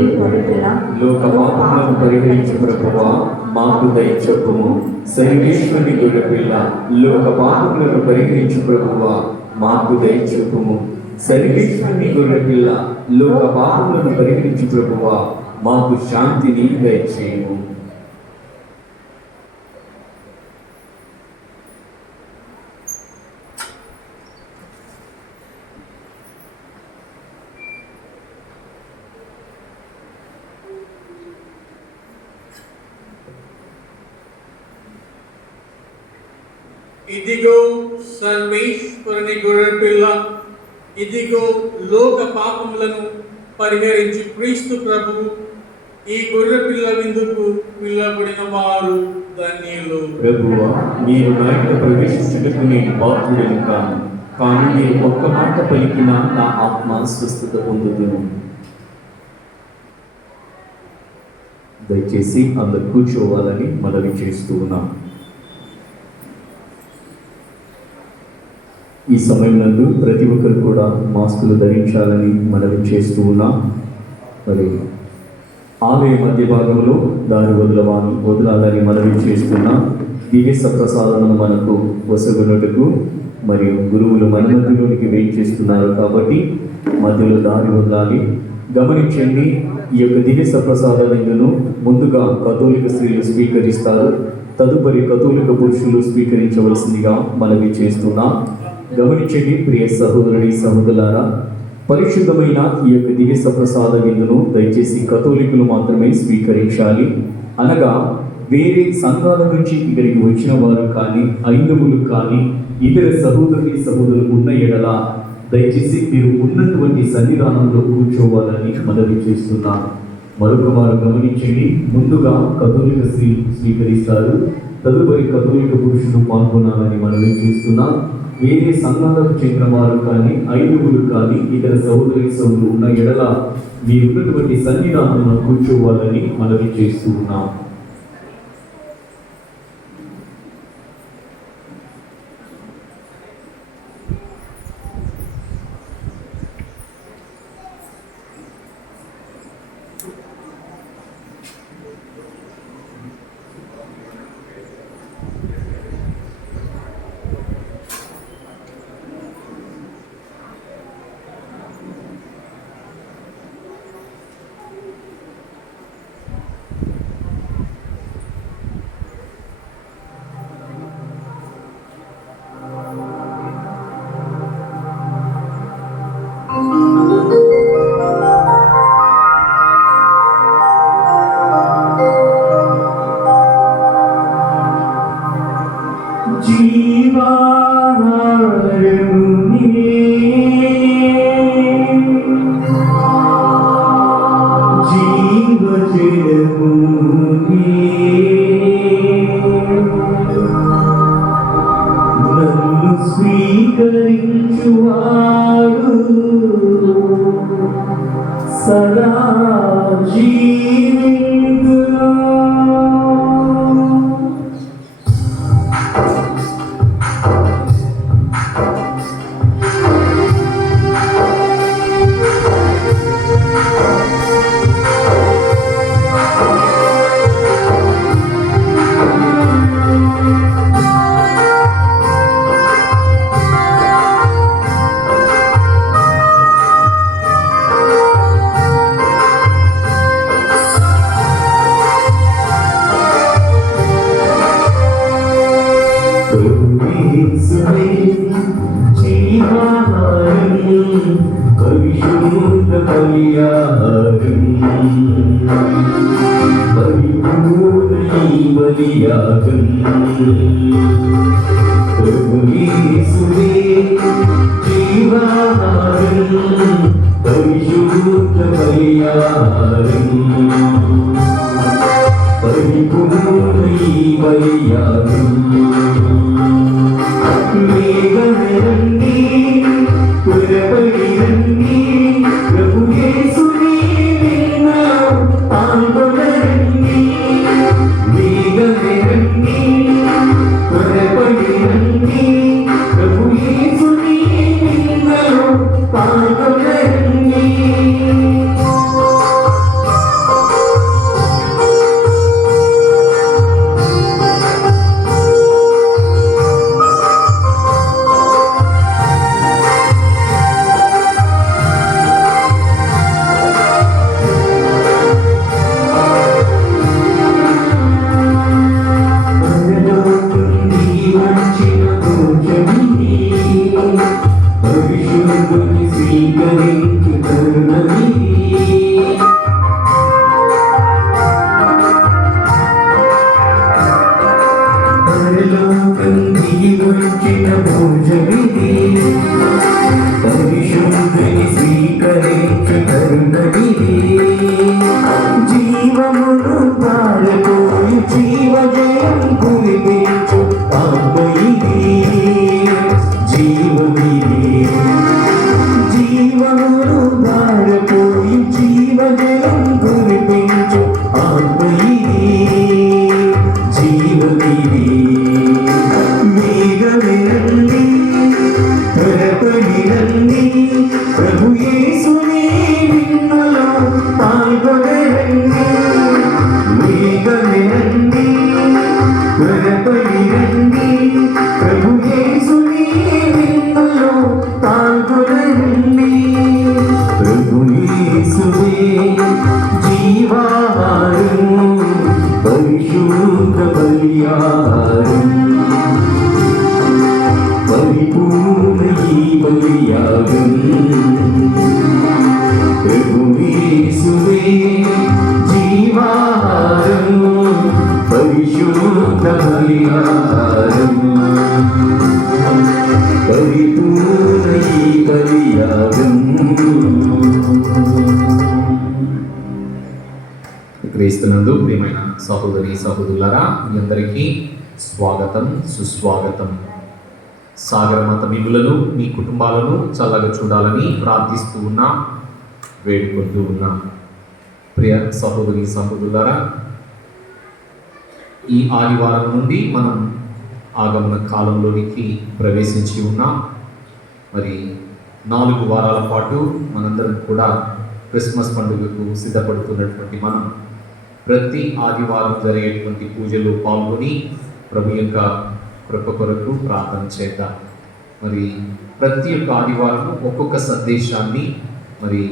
లోక పాపములను పరిహరించు ప్రభువా, మాకు దయచొప్పుము. సర్వేశ్వరుని గొర్రెపిల్ల, లోక పాపములను పరిహరించు ప్రభువా, మాకు దయచొప్పుము. సర్వేశ్వరుని గొర్రెపిల్ల, లోక పాపములను పరిహరించు ప్రభువా, మాకు శాంతిని దయచేయము. ఇదిగో సర్వేశ్వరుని గొర్రెపిల్ల, ఇదిగో లోక పాపములను పరిహరించి క్రీస్తు ప్రభువు. ఈ గొర్రెపిల్ల విందుకు పిల్లబడిన వారు ధన్యులు. ప్రభువా, మీరు నా ఇంట ప్రవేశించుటకు నేను పాత్రుడను కాను, కానీ మీరు ఒక్క మాట పలికిన నా ఆత్మ స్వస్థత పొందుదును. దయచేసి అందరు కూర్చోవాలని మనవి చేస్తూ ఉన్నాం. ఈ సమయంలో ప్రతి ఒక్కరు కూడా మాస్కులు ధరించాలని మనవి చేస్తూ ఉన్నాం. మరి ఆలయ మధ్య భాగంలో దాని వదలాలని మనవి చేస్తున్నాం. దివ్య సప్రసాదనం మనకు వసగునట్టుకు మరియు గురువులు మన మధ్యలోనికి వేయించేస్తున్నారు కాబట్టి మధ్యలో దారి వదలాలి. గమనించండి, ఈ యొక్క దివ్య సప్రసాదాలను ముందుగా కథోలిక స్త్రీలు స్వీకరిస్తారు, తదుపరి కథోలిక పురుషులు స్వీకరించవలసిందిగా మనవి చేస్తున్నాం. గమనించండి ప్రియ సహోదరుడి సహోదరులారా, పరిశుద్ధమైన ఈ యొక్క దివ్య సప్రసాద విందును దయచేసి కథోలికులు మాత్రమే స్వీకరించాలి. అనగా వేరే సంఘాల నుంచి ఇక్కడికి వచ్చిన వారు కానీ, హైందవులు కానీ, ఇతర సహోదరులు ఉన్న ఎడల దయచేసి మీరు ఉన్నటువంటి సన్నిధానంలో కూర్చోవాలని మనవి చేస్తున్నాం. మరొక వారు గమనించండి, ముందుగా కథోలిక స్త్రీలు స్వీకరిస్తారు, తదుపరి కథోలిక పురుషులు పాల్గొనాలని మనవి చేస్తున్నాం. వేరే సంఘాలకు చెందిన వారు కానీ, ఐదుగురు కానీ, ఇతర సహోదరులు ఉన్న ఎడల మీరున్నటువంటి సన్నిధానంలో కూర్చోవాలని మనవి చేస్తూ ఉన్నాం. నన్ను స్వీకరించువాడు సదా జీవింతును. పరిశుద్ధ బలియాగం పరిపూర్ణ బలియాగం ప్రభు యేసువే జీవాహారం పరిశుద్ధ బలియాగం పరిపూర్ణ బలియాగం మేఘమెరండి పురపడిరండి ప్రభు యేసుని విన్నాం పాల్గొనండి మేఘమెరండి పురపడిరండి ప్రభు యేసుని విన్నాం పాల్గొనండి. జీవమును పారపోయి జీవజయం కురిపించు ఆత్మయిది జీవమిది జీవమును పారపోయి జీవజయం కురిపించు ఆత్మయిది జీవమిది మేఘమెరండి త్వరపడిరండి ప్రభు యేసుని విన్నలో పాల్గొనండి మేఘమెరండి త్వరపడిరండి ప్రభు యేసుని విన్నలో పాల్గొనండి ప్రభు యేసువే జీవాహారం పరిశుద్ధ బలియాగం పరిపూర్ణ బలియాగం ప్రభు యేసువే జీవాహారం పరిశుద్ధ బలియాగం పరిపూర్ణ బలియాగం. క్రీస్తునందు ప్రియమైన సహోదరి సహోదరులారా, మీ అందరికీ స్వాగతం సుస్వాగతం. సాగరమాత మిమ్ములను మీ కుటుంబాలను చల్లగా చూడాలని ప్రార్థిస్తూ ఉన్నాం, వేడుకుంటూ ఉన్నాం. ప్రియ సహోదరి సహోదరులారా, ఈ ఆదివారం నుండి మనం ఆగమన కాలంలోనికి ప్రవేశించి ఉన్నాం. మరి 4 వారాల పాటు మనందరం కూడా క్రిస్మస్ పండుగకు సిద్ధపడుతున్నటువంటి మనం ప్రతి ఆదివారం జరిగేటువంటి పూజలో పాల్గొని ప్రభు యొక్క కృప కొరకు ప్రార్థన చేద్దాం. మరి ప్రతి ఒక్క ఆదివారం ఒక్కొక్క సందేశాన్ని మరి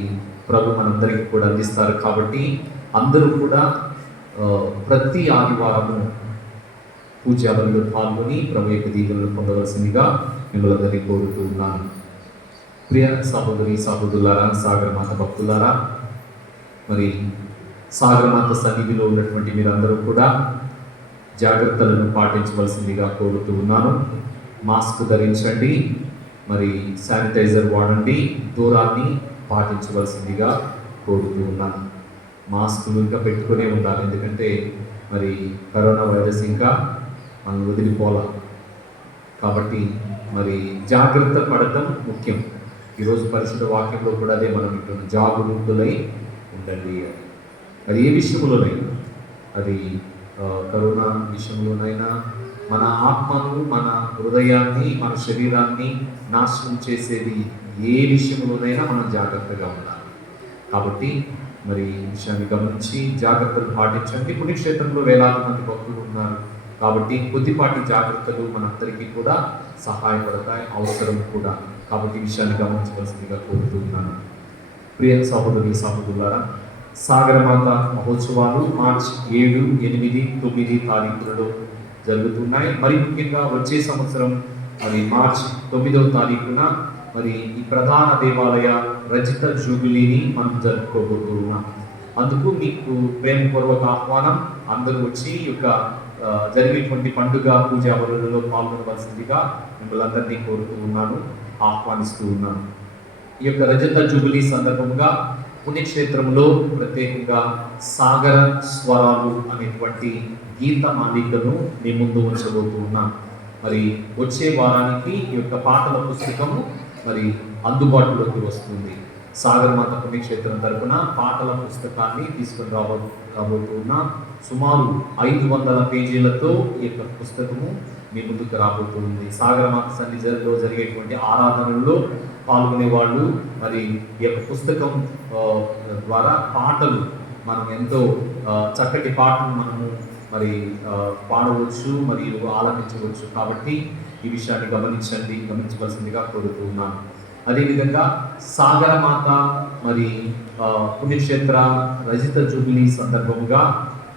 ప్రభు మనందరికీ కూడా అందిస్తారు. కాబట్టి అందరూ కూడా ప్రతి ఆదివారము పూజాలలో పాల్గొని ప్రభు యొక్క దీవెనలు పొందవలసిందిగా మిమ్మల్ని కోరుతూ ఉన్నాను. ప్రియ సహోదరి సహోదరులారా, సాగరమాత భక్తులారా, మరి సాగరమాత సన్నిధిలో ఉన్నటువంటి మీరందరూ కూడా జాగ్రత్తలను పాటించవలసిందిగా కోరుతూ ఉన్నాను. మాస్క్ ధరించండి, మరి శానిటైజర్ వాడండి, దూరాన్ని పాటించవలసిందిగా కోరుతూ ఉన్నాను. మాస్కులు ఇంకా పెట్టుకునే ఉండాలి, ఎందుకంటే మరి కరోనా వైరస్ ఇంకా మనం వదిలిపోలా. కాబట్టి మరి జాగ్రత్త పడటం ముఖ్యం. ఈరోజు పరిశుద్ధ వాక్యంలో కూడా అదే మనం వింటున్నాం, జాగరూకులై ఉండండి అని. అది ఏ విషయంలోనైనా, అది కరోనా విషయంలోనైనా, మన ఆత్మను, మన హృదయాన్ని, మన శరీరాన్ని నాశనం చేసేది ఏ విషయంలోనైనా మనం జాగ్రత్తగా ఉండాలి. కాబట్టి మరి ఈ విషయాన్ని గమనించి జాగ్రత్తలు పాటించండి. పుణ్యక్షేత్రంలో వేలాది మంది భక్తులు ఉన్నారు కాబట్టి కొద్దిపాటి జాగ్రత్తలు మనందరికీ కూడా సహాయపడతాయి, అవసరం కూడా. కాబట్టి ఈ విషయాన్ని గమనించవలసిందిగా కోరుతున్నాను. ప్రియ సహోదరి సహోదరులారా, సాగరమాత మహోత్సవాలు మార్చి 7, 8, 9 తారీఖులలో జరుగుతున్నాయి. మరి ముఖ్యంగా వచ్చే సంవత్సరం మరి మార్చి 9వ తారీఖున మరి ఈ ప్రధాన దేవాలయ రజిత జూబిలీని మనం జరుపుకోబోతున్నాం. అందుకు మీకు ప్రేమపూర్వక ఆహ్వానం. అందరూ వచ్చి ఈ యొక్క జరిగేటువంటి పండుగ పూజా వరులలో పాల్గొనవలసిందిగా మిమ్మల్ని అందరినీ కోరుతూ ఉన్నాను, ఆహ్వానిస్తూ ఉన్నాను. ఈ యొక్క రజత జూబిలీ సందర్భంగా పుణ్యక్షేత్రంలో ప్రత్యేకంగా సాగర స్వరాలు అనేటువంటి గీత మాలికను మీ ముందు ఉంచబోతూ ఉన్నాం. మరి వచ్చే వారానికి ఈ యొక్క పాటల పుస్తకము మరి అందుబాటులోకి వస్తుంది. సాగరమాత పుణ్యక్షేత్రం తరపున పాటల పుస్తకాన్ని తీసుకొని రాబోతున్నా. సుమారు 500 పేజీలతో ఈ యొక్క పుస్తకము మీ ముందుకు రాబోతుంది. సాగరమాత సన్నిధిలో జరిగేటువంటి ఆరాధనల్లో పాల్గొనే వాళ్ళు మరి ఈ యొక్క పుస్తకం ద్వారా పాటలు మనం ఎంతో చక్కటి పాటలు మనము మరి పాడవచ్చు మరియు ఆలపించవచ్చు. కాబట్టి ఈ విషయాన్ని గమనించవలసిందిగా కోరుతున్నాను. అదేవిధంగా సాగరమాత మరి పుణ్యక్షేత్ర రజిత జూబిలీ సందర్భంగా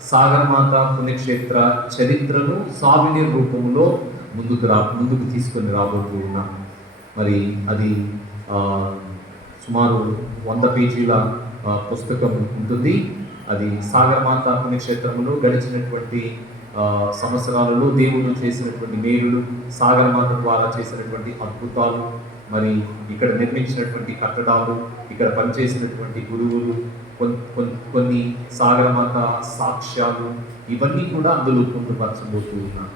సాగరమాత పుణ్యక్షేత్ర చరిత్రను సావినీర్ రూపంలో ముందుకు తీసుకొని రాబోతూ ఉన్నాం. మరి అది సుమారు 100 పేజీల పుస్తకం ఉంటుంది. అది సాగరమాత పుణ్యక్షేత్రంలో గడిచినటువంటి సంవత్సరాలలో దేవుడు చేసినటువంటి మేలులు, సాగరమాత ద్వారా చేసినటువంటి అద్భుతాలు, మరి ఇక్కడ నిర్మించినటువంటి కట్టడాలు, ఇక్కడ పనిచేసినటువంటి గురువులు, కొన్ని సాగరమాత సాక్ష్యాలు, ఇవన్నీ కూడా అందులో పొందుపరచబోతూ ఉన్నాం.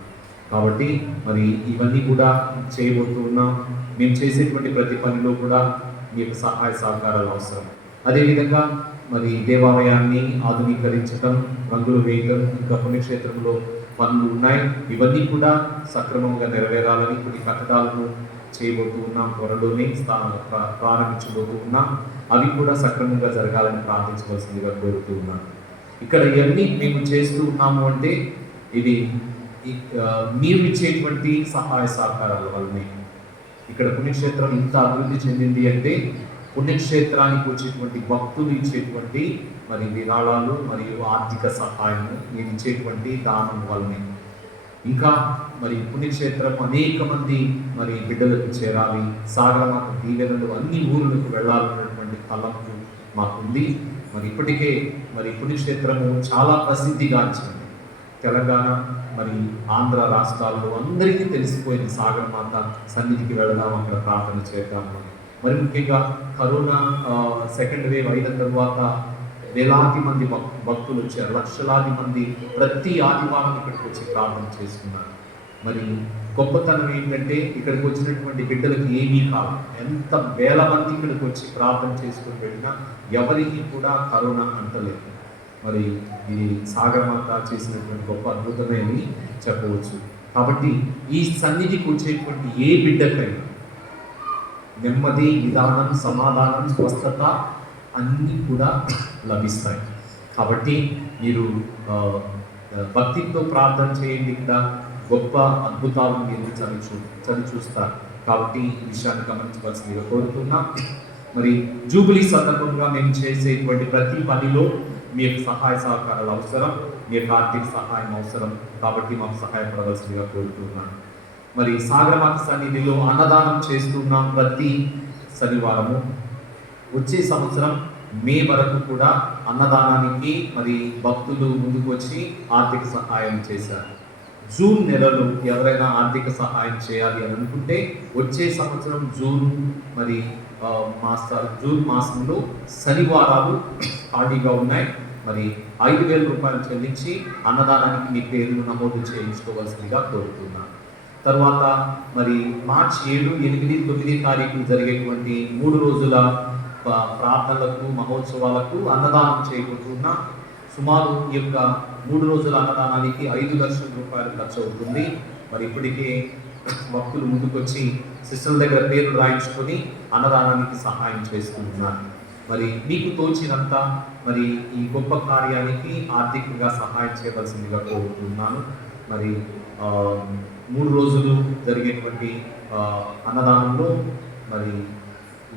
కాబట్టి మరి ఇవన్నీ కూడా చేయబోతూ ఉన్నాం. మేము చేసేటువంటి ప్రతి పనిలో కూడా మీ యొక్క సహాయ సహకారాలు అవసరం. అదేవిధంగా మరి దేవాలయాన్ని ఆధునీకరించడం, రంగులు వేయడం, ఇంకా పుణ్యక్షేత్రంలో పనులు ఉన్నాయి. ఇవన్నీ కూడా సక్రమంగా నెరవేరాలని కొన్ని కట్టడాలను చేయబోతూ ఉన్నాం. త్వరలోనే ప్రారంభించబోతూ ఉన్నాం. అవి కూడా సక్రమంగా జరగాలని ప్రార్థించవలసిందిగా కోరుతూ ఉన్నాను. ఇక్కడ ఇవన్నీ మేము చేస్తూ ఉన్నాము అంటే ఇది మీరు ఇచ్చేటువంటి సహాయ సహకారాల వల్లనే. ఇక్కడ పుణ్యక్షేత్రం ఇంత అభివృద్ధి చెందింది అంటే పుణ్యక్షేత్రానికి వచ్చేటువంటి భక్తులు ఇచ్చేటువంటి మరి విరాళాలు మరియు ఆర్థిక సహాయము, మీరు ఇచ్చేటువంటి దానం వల్లనే. ఇంకా మరి పుణ్యక్షేత్రం అనేక మంది మరి బిడ్డలకు చేరాలి, సాగరమాత దీవెనలు అన్ని ఊరులకు వెళ్ళాలన్నటువంటి తలంపు మాకుంది. మరి ఇప్పటికే మరి పుణ్యక్షేత్రము చాలా ప్రసిద్ధిగాంచింది. తెలంగాణ మరి ఆంధ్ర రాష్ట్రాల్లో అందరికీ తెలిసిపోయింది సాగరమాత సన్నిధికి వెళదాం, అక్కడ ప్రార్థన చేద్దాము. మరి ముఖ్యంగా కరోనా సెకండ్ వేవ్ అయిన తర్వాత వేలాది మంది భక్తులు వచ్చారు, లక్షలాది మంది ప్రతి ఆదివారం ఇక్కడికి వచ్చి ప్రార్థన చేసుకున్నారు. మరి గొప్పతనం ఏంటంటే ఇక్కడికి వచ్చినటువంటి బిడ్డలకు ఏమీ కాదు. ఎంత వేల మంది ఇక్కడికి వచ్చి ప్రార్థన చేసుకుని వెళ్ళినా ఎవరికి కూడా కరోనా అంటలేదు. మరి ఇది సాగరమాత చేసినటువంటి గొప్ప అద్భుతమే అని చెప్పవచ్చు. కాబట్టి ఈ సన్నిధికి వచ్చేటువంటి ఏ బిడ్డకైనా నెమ్మది, విధానం, సమాధానం, స్వస్థత అన్నీ కూడా లభిస్తాయి. కాబట్టి మీరు భక్తితో ప్రార్థన చేయండి, ఇక్కడ గొప్ప అద్భుతాలను మీరు చవి చూస్తారు. కాబట్టి ఈ విషయాన్ని గమనించవలసిందిగా కోరుతున్నా. మరి జూబిలీ సందర్భంగా మేము చేసేటువంటి ప్రతి పనిలో మీ యొక్క సహాయ సహకారాలు అవసరం, మీ యొక్క ఆర్థిక సహాయం అవసరం. కాబట్టి మాకు సహాయపడవలసిందిగా కోరుతున్నాను. మరి సాగరమాత సన్నిధిలో అన్నదానం చేస్తున్నాం ప్రతి శనివారము. వచ్చే సంవత్సరం మే వరకు కూడా అన్నదానానికి మరి భక్తులు ముందుకు వచ్చి ఆర్థిక సహాయం చేశారు. జూన్ నెలలో ఎవరైనా ఆర్థిక సహాయం చేయాలి అని అనుకుంటే వచ్చే సంవత్సరం జూన్ మాసంలో శనివారాలు ఖాళీగా ఉన్నాయి. మరి 5,000 రూపాయలు చెల్లించి అన్నదానానికి మీ పేరును నమోదు చేయించుకోవాల్సిందిగా కోరుతున్నాను. తర్వాత మరి మార్చి 7, 8, 9 తారీఖులు జరిగేటువంటి 3 రోజుల ప్రార్థనలకు, మహోత్సవాలకు అన్నదానం చేయబోతున్న సుమారు ఈ యొక్క 3 రోజుల అన్నదానానికి 5 లక్షల రూపాయలు ఖర్చు అవుతుంది. మరి ఇప్పటికే భక్తులు ముందుకొచ్చి సిస్టర్ల దగ్గర పేర్లు రాయించుకొని అన్నదానానికి సహాయం చేస్తున్నారు. మరి మీకు తోచినంత మరి ఈ గొప్ప కార్యానికి ఆర్థికంగా సహాయం చేయవలసిందిగా కోరుతున్నాను. మరి 3 రోజులు జరిగేటువంటి అన్నదానంలో మరి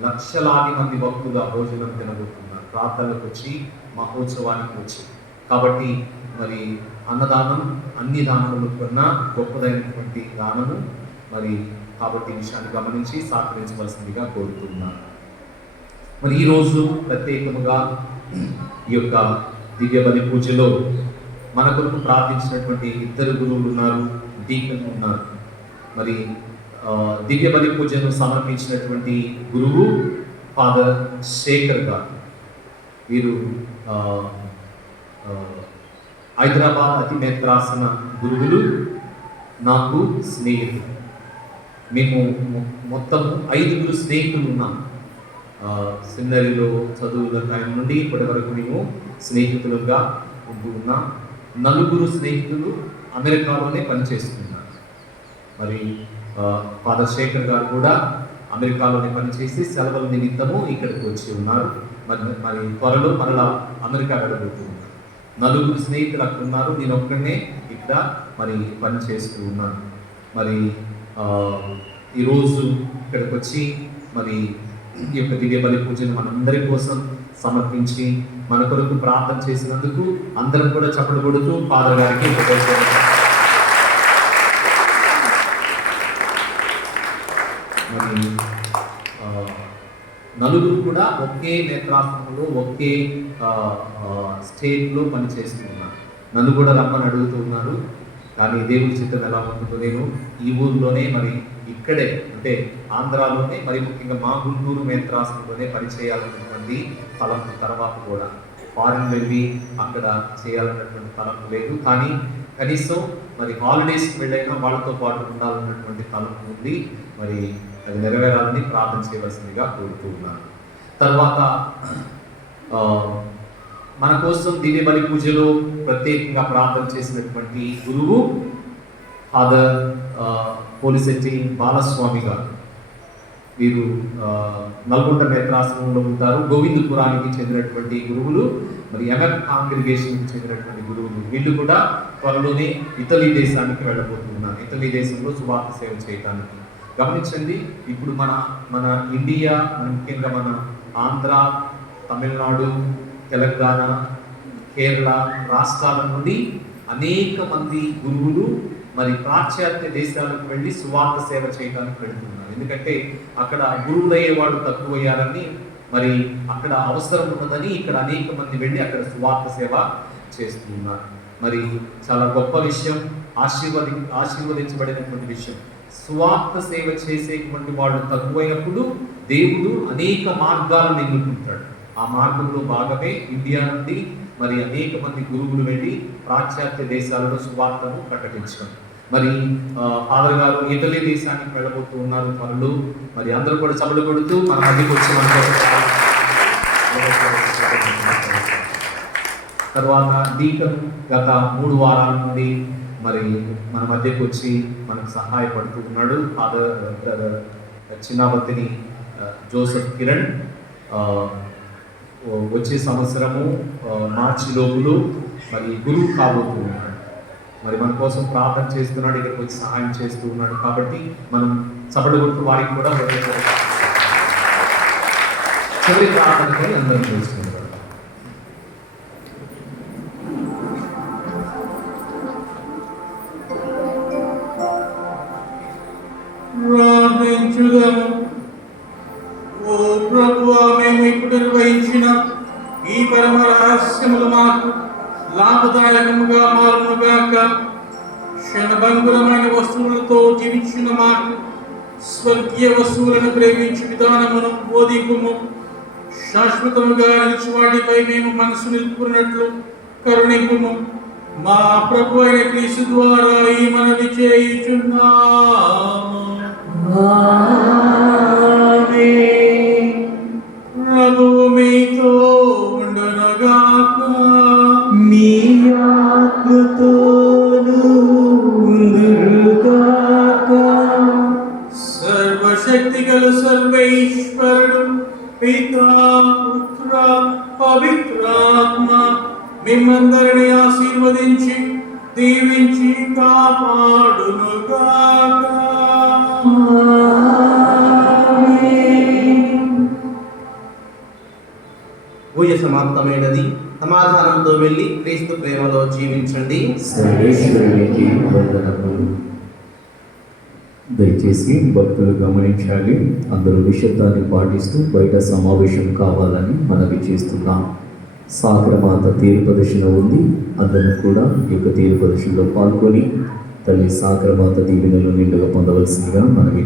లక్షలాది మంది భక్తులు ఆ భోజనం తినబోతున్నారు, ప్రార్థనలకు వచ్చి మహోత్సవానికి వచ్చి. కాబట్టి మరి అన్నదానం అన్ని దానముల కన్నా గొప్పదైనటువంటి దానము. మరి కాబట్టి ఈ విషయాన్ని గమనించి సహకరించవలసిందిగా కోరుతున్నాను. మరి ఈరోజు ప్రత్యేకముగా ఈ యొక్క దివ్య బలి పూజలో మన కొరకు ప్రార్థించినటువంటి 2 గురువులు ఉన్నారు, డీకన్లు ఉన్నారు. మరి దివ్య బలి పూజను సమర్పించినటువంటి గురువు ఫాదర్ శేఖర్ గారు. వీరు హైదరాబాద్ అతిమేత్రాసన గురువులు, నాకు స్నేహితులు. మేము మొత్తం 5 స్నేహితులు ఉన్నాం. సెమినరీలో చదువుల టైం నుండి ఇప్పటి వరకు మేము స్నేహితులుగా ఉంటూ ఉన్నాం. 4 స్నేహితులు అమెరికాలోనే పనిచేస్తున్నారు. మరి ఫాదర్ శేఖర్ గారు కూడా అమెరికాలోనే పనిచేసి సెలవుల నిమిత్తము ఇక్కడికి వచ్చి ఉన్నారు. మరి త్వరలో మరలా అమెరికా వెళ్ళబోతున్నారు. 4 స్నేహితులు అక్కడ ఉన్నారు, నేను ఒక్కడనే ఇక్కడ మరి పని చేస్తూ ఉన్నాను. మరి ఈరోజు ఇక్కడికి వచ్చి మరి ఈ యొక్క దివ్య బలి పూజను మనందరి కోసం సమర్పించి మన కొరకు ప్రార్థన చేసినందుకు అందరం కూడా చప్పట్లు కొడుతూ ఫాదర్ గారికి మరి 4 కూడా ఒకే నేత్రాసనంలో ఒకే స్టేట్లో పనిచేస్తున్నారు. నన్ను కూడా రమ్మని అడుగుతూ ఉన్నారు. కానీ దేవుడి చిత్రం ఎలా ఉంటుందో, నేను ఈ ఊరిలోనే మరి ఇక్కడే అంటే ఆంధ్రాలోనే మరి ముఖ్యంగా మా గుంటూరు నేత్రాసనంలోనే పనిచేయాలన్నటువంటి తలంపు, తర్వాత కూడా ఫారిన్ వెళ్ళి అక్కడ చేయాలన్నటువంటి తలంపు లేదు. కానీ కనీసం మరి హాలిడేస్కి వెళ్ళైనా వాళ్ళతో పాటు ఉండాలన్నటువంటి తలంపు ఉంది. మరి అది నెరవేరాలని ప్రార్థన చేయవలసిందిగా కోరుతూ ఉన్నాను. తర్వాత మన కోసం దివ్య బలి పూజలో ప్రత్యేకంగా ప్రార్థన చేసినటువంటి గురువు ఫాదర్ పోలిశెట్టి బాలస్వామి గారు. వీరు నల్గొండ నేత్రాసనంలో ఉంటారు. గోవిందపురానికి చెందినటువంటి గురువులు, మరి ఎంఎఫ్ కాంగ్రిగేషన్కి చెందినటువంటి గురువులు. వీళ్ళు కూడా త్వరలోనే ఇటలీ దేశానికి వెళ్ళబోతున్నారు, ఇటలీ దేశంలో సువార్త సేవ చేయడానికి. గమనించండి, ఇప్పుడు మన ఇండియా, ముఖ్యంగా మన ఆంధ్ర, తమిళనాడు, తెలంగాణ, కేరళ రాష్ట్రాల నుండి అనేక మంది గురువులు మరి పాశ్చాత్య దేశాలకు వెళ్ళి సువార్త సేవ చేయడానికి వెళ్తున్నారు. ఎందుకంటే అక్కడ గురువులయ్యే వాళ్ళు తక్కువయ్యారని, మరి అక్కడ అవసరం ఉన్నదని ఇక్కడ అనేక మంది వెళ్ళి అక్కడ సువార్త సేవ చేస్తున్నారు. మరి చాలా గొప్ప విషయం, ఆశీర్వదించబడినటువంటి విషయం. సువార్త సేవ చేసేటువంటి వాళ్ళు తక్కువైనప్పుడు దేవుడు అనేక మార్గాలను ఎన్నుకుంటాడు. ఆ మార్గంలో భాగమే ఇండియా నుండి మరి అనేక మంది గురువులు వెళ్ళి పాశ్చాత్య దేశాలలో సువార్తను ప్రకటించడం. మరి ఫాదర్ గారు ఇటలీ దేశానికి వెళ్ళబోతూ ఉన్నారు త్వరలో. మరి అందరూ కూడా చప్పట్లు కొడుతూ మన మధ్యకి వచ్చి తర్వాత డీకన్ గత 3 వారాల నుండి మరి మన మధ్యకి వచ్చి మనకు సహాయపడుతూ ఉన్నాడు. Father brother Chinnabathini Joseph Kiran వచ్చే సంవత్సరము మార్చి లోపులు మరి గురువు కాబోతూ ఉన్నాడు. మరి మన కోసం ప్రార్థన చేస్తున్నాడు, ఇక్కడికి వచ్చి సహాయం చేస్తూ ఉన్నాడు. కాబట్టి మనం చప్పట్లు కొడుతూ వారికి కూడా చివరి ప్రార్థనకై అందరం చేస్తున్నారు. ప్రార్థించుదాము. ఓ ప్రభువా, మేము ఇప్పుడు నిర్వహించిన ఈ పరమ రహస్యములు మాకు లాభదాయకముగా మారునుగాక. క్షణభంగురమైన వస్తువులతో జీవించిన మాకు స్వర్గీయ వస్తువులను ప్రేమించే విధానమును బోధింపుము. శాశ్వతముగా నిలిచి వాటిపై మేము మనసు నిలుపుకున్నట్లు కరుణింపుము. మా ప్రభు అయిన క్రీస్తు ద్వారా ఈ మనవి చేయుచున్నాము. ప్రభువు మీతో ఉండునుగాక. మీ ఆత్మతోనూ ఉండునుగాక. సర్వశక్తి గల సర్వేశ్వరుడు పితా పుత్ర పవిత్రాత్మ మిమ్మందరిని ఆశీర్వదించి దీవించి కాపాడునుగాక. పూజ సమాప్తమైనది. సమాధానంతో వెళ్ళి క్రీస్తు ప్రేమలో జీవించండి. సర్వేశ్వరునికి వందనములు. దయచేసి భక్తులు గమనించాలి, అందరూ నిశ్శబ్దాన్ని పాటిస్తూ బయట సమావేశం కావాలని మనవి చేస్తున్నాం. సాగరమాత తీర్థదర్శనం ఉంది, అందరూ కూడా ఈ యొక్క తీర్థదర్శనంలో పాల్గొని తల్లి సాగరమాత దీవెనలు నిండుగా పొందవలసిందిగా మనవి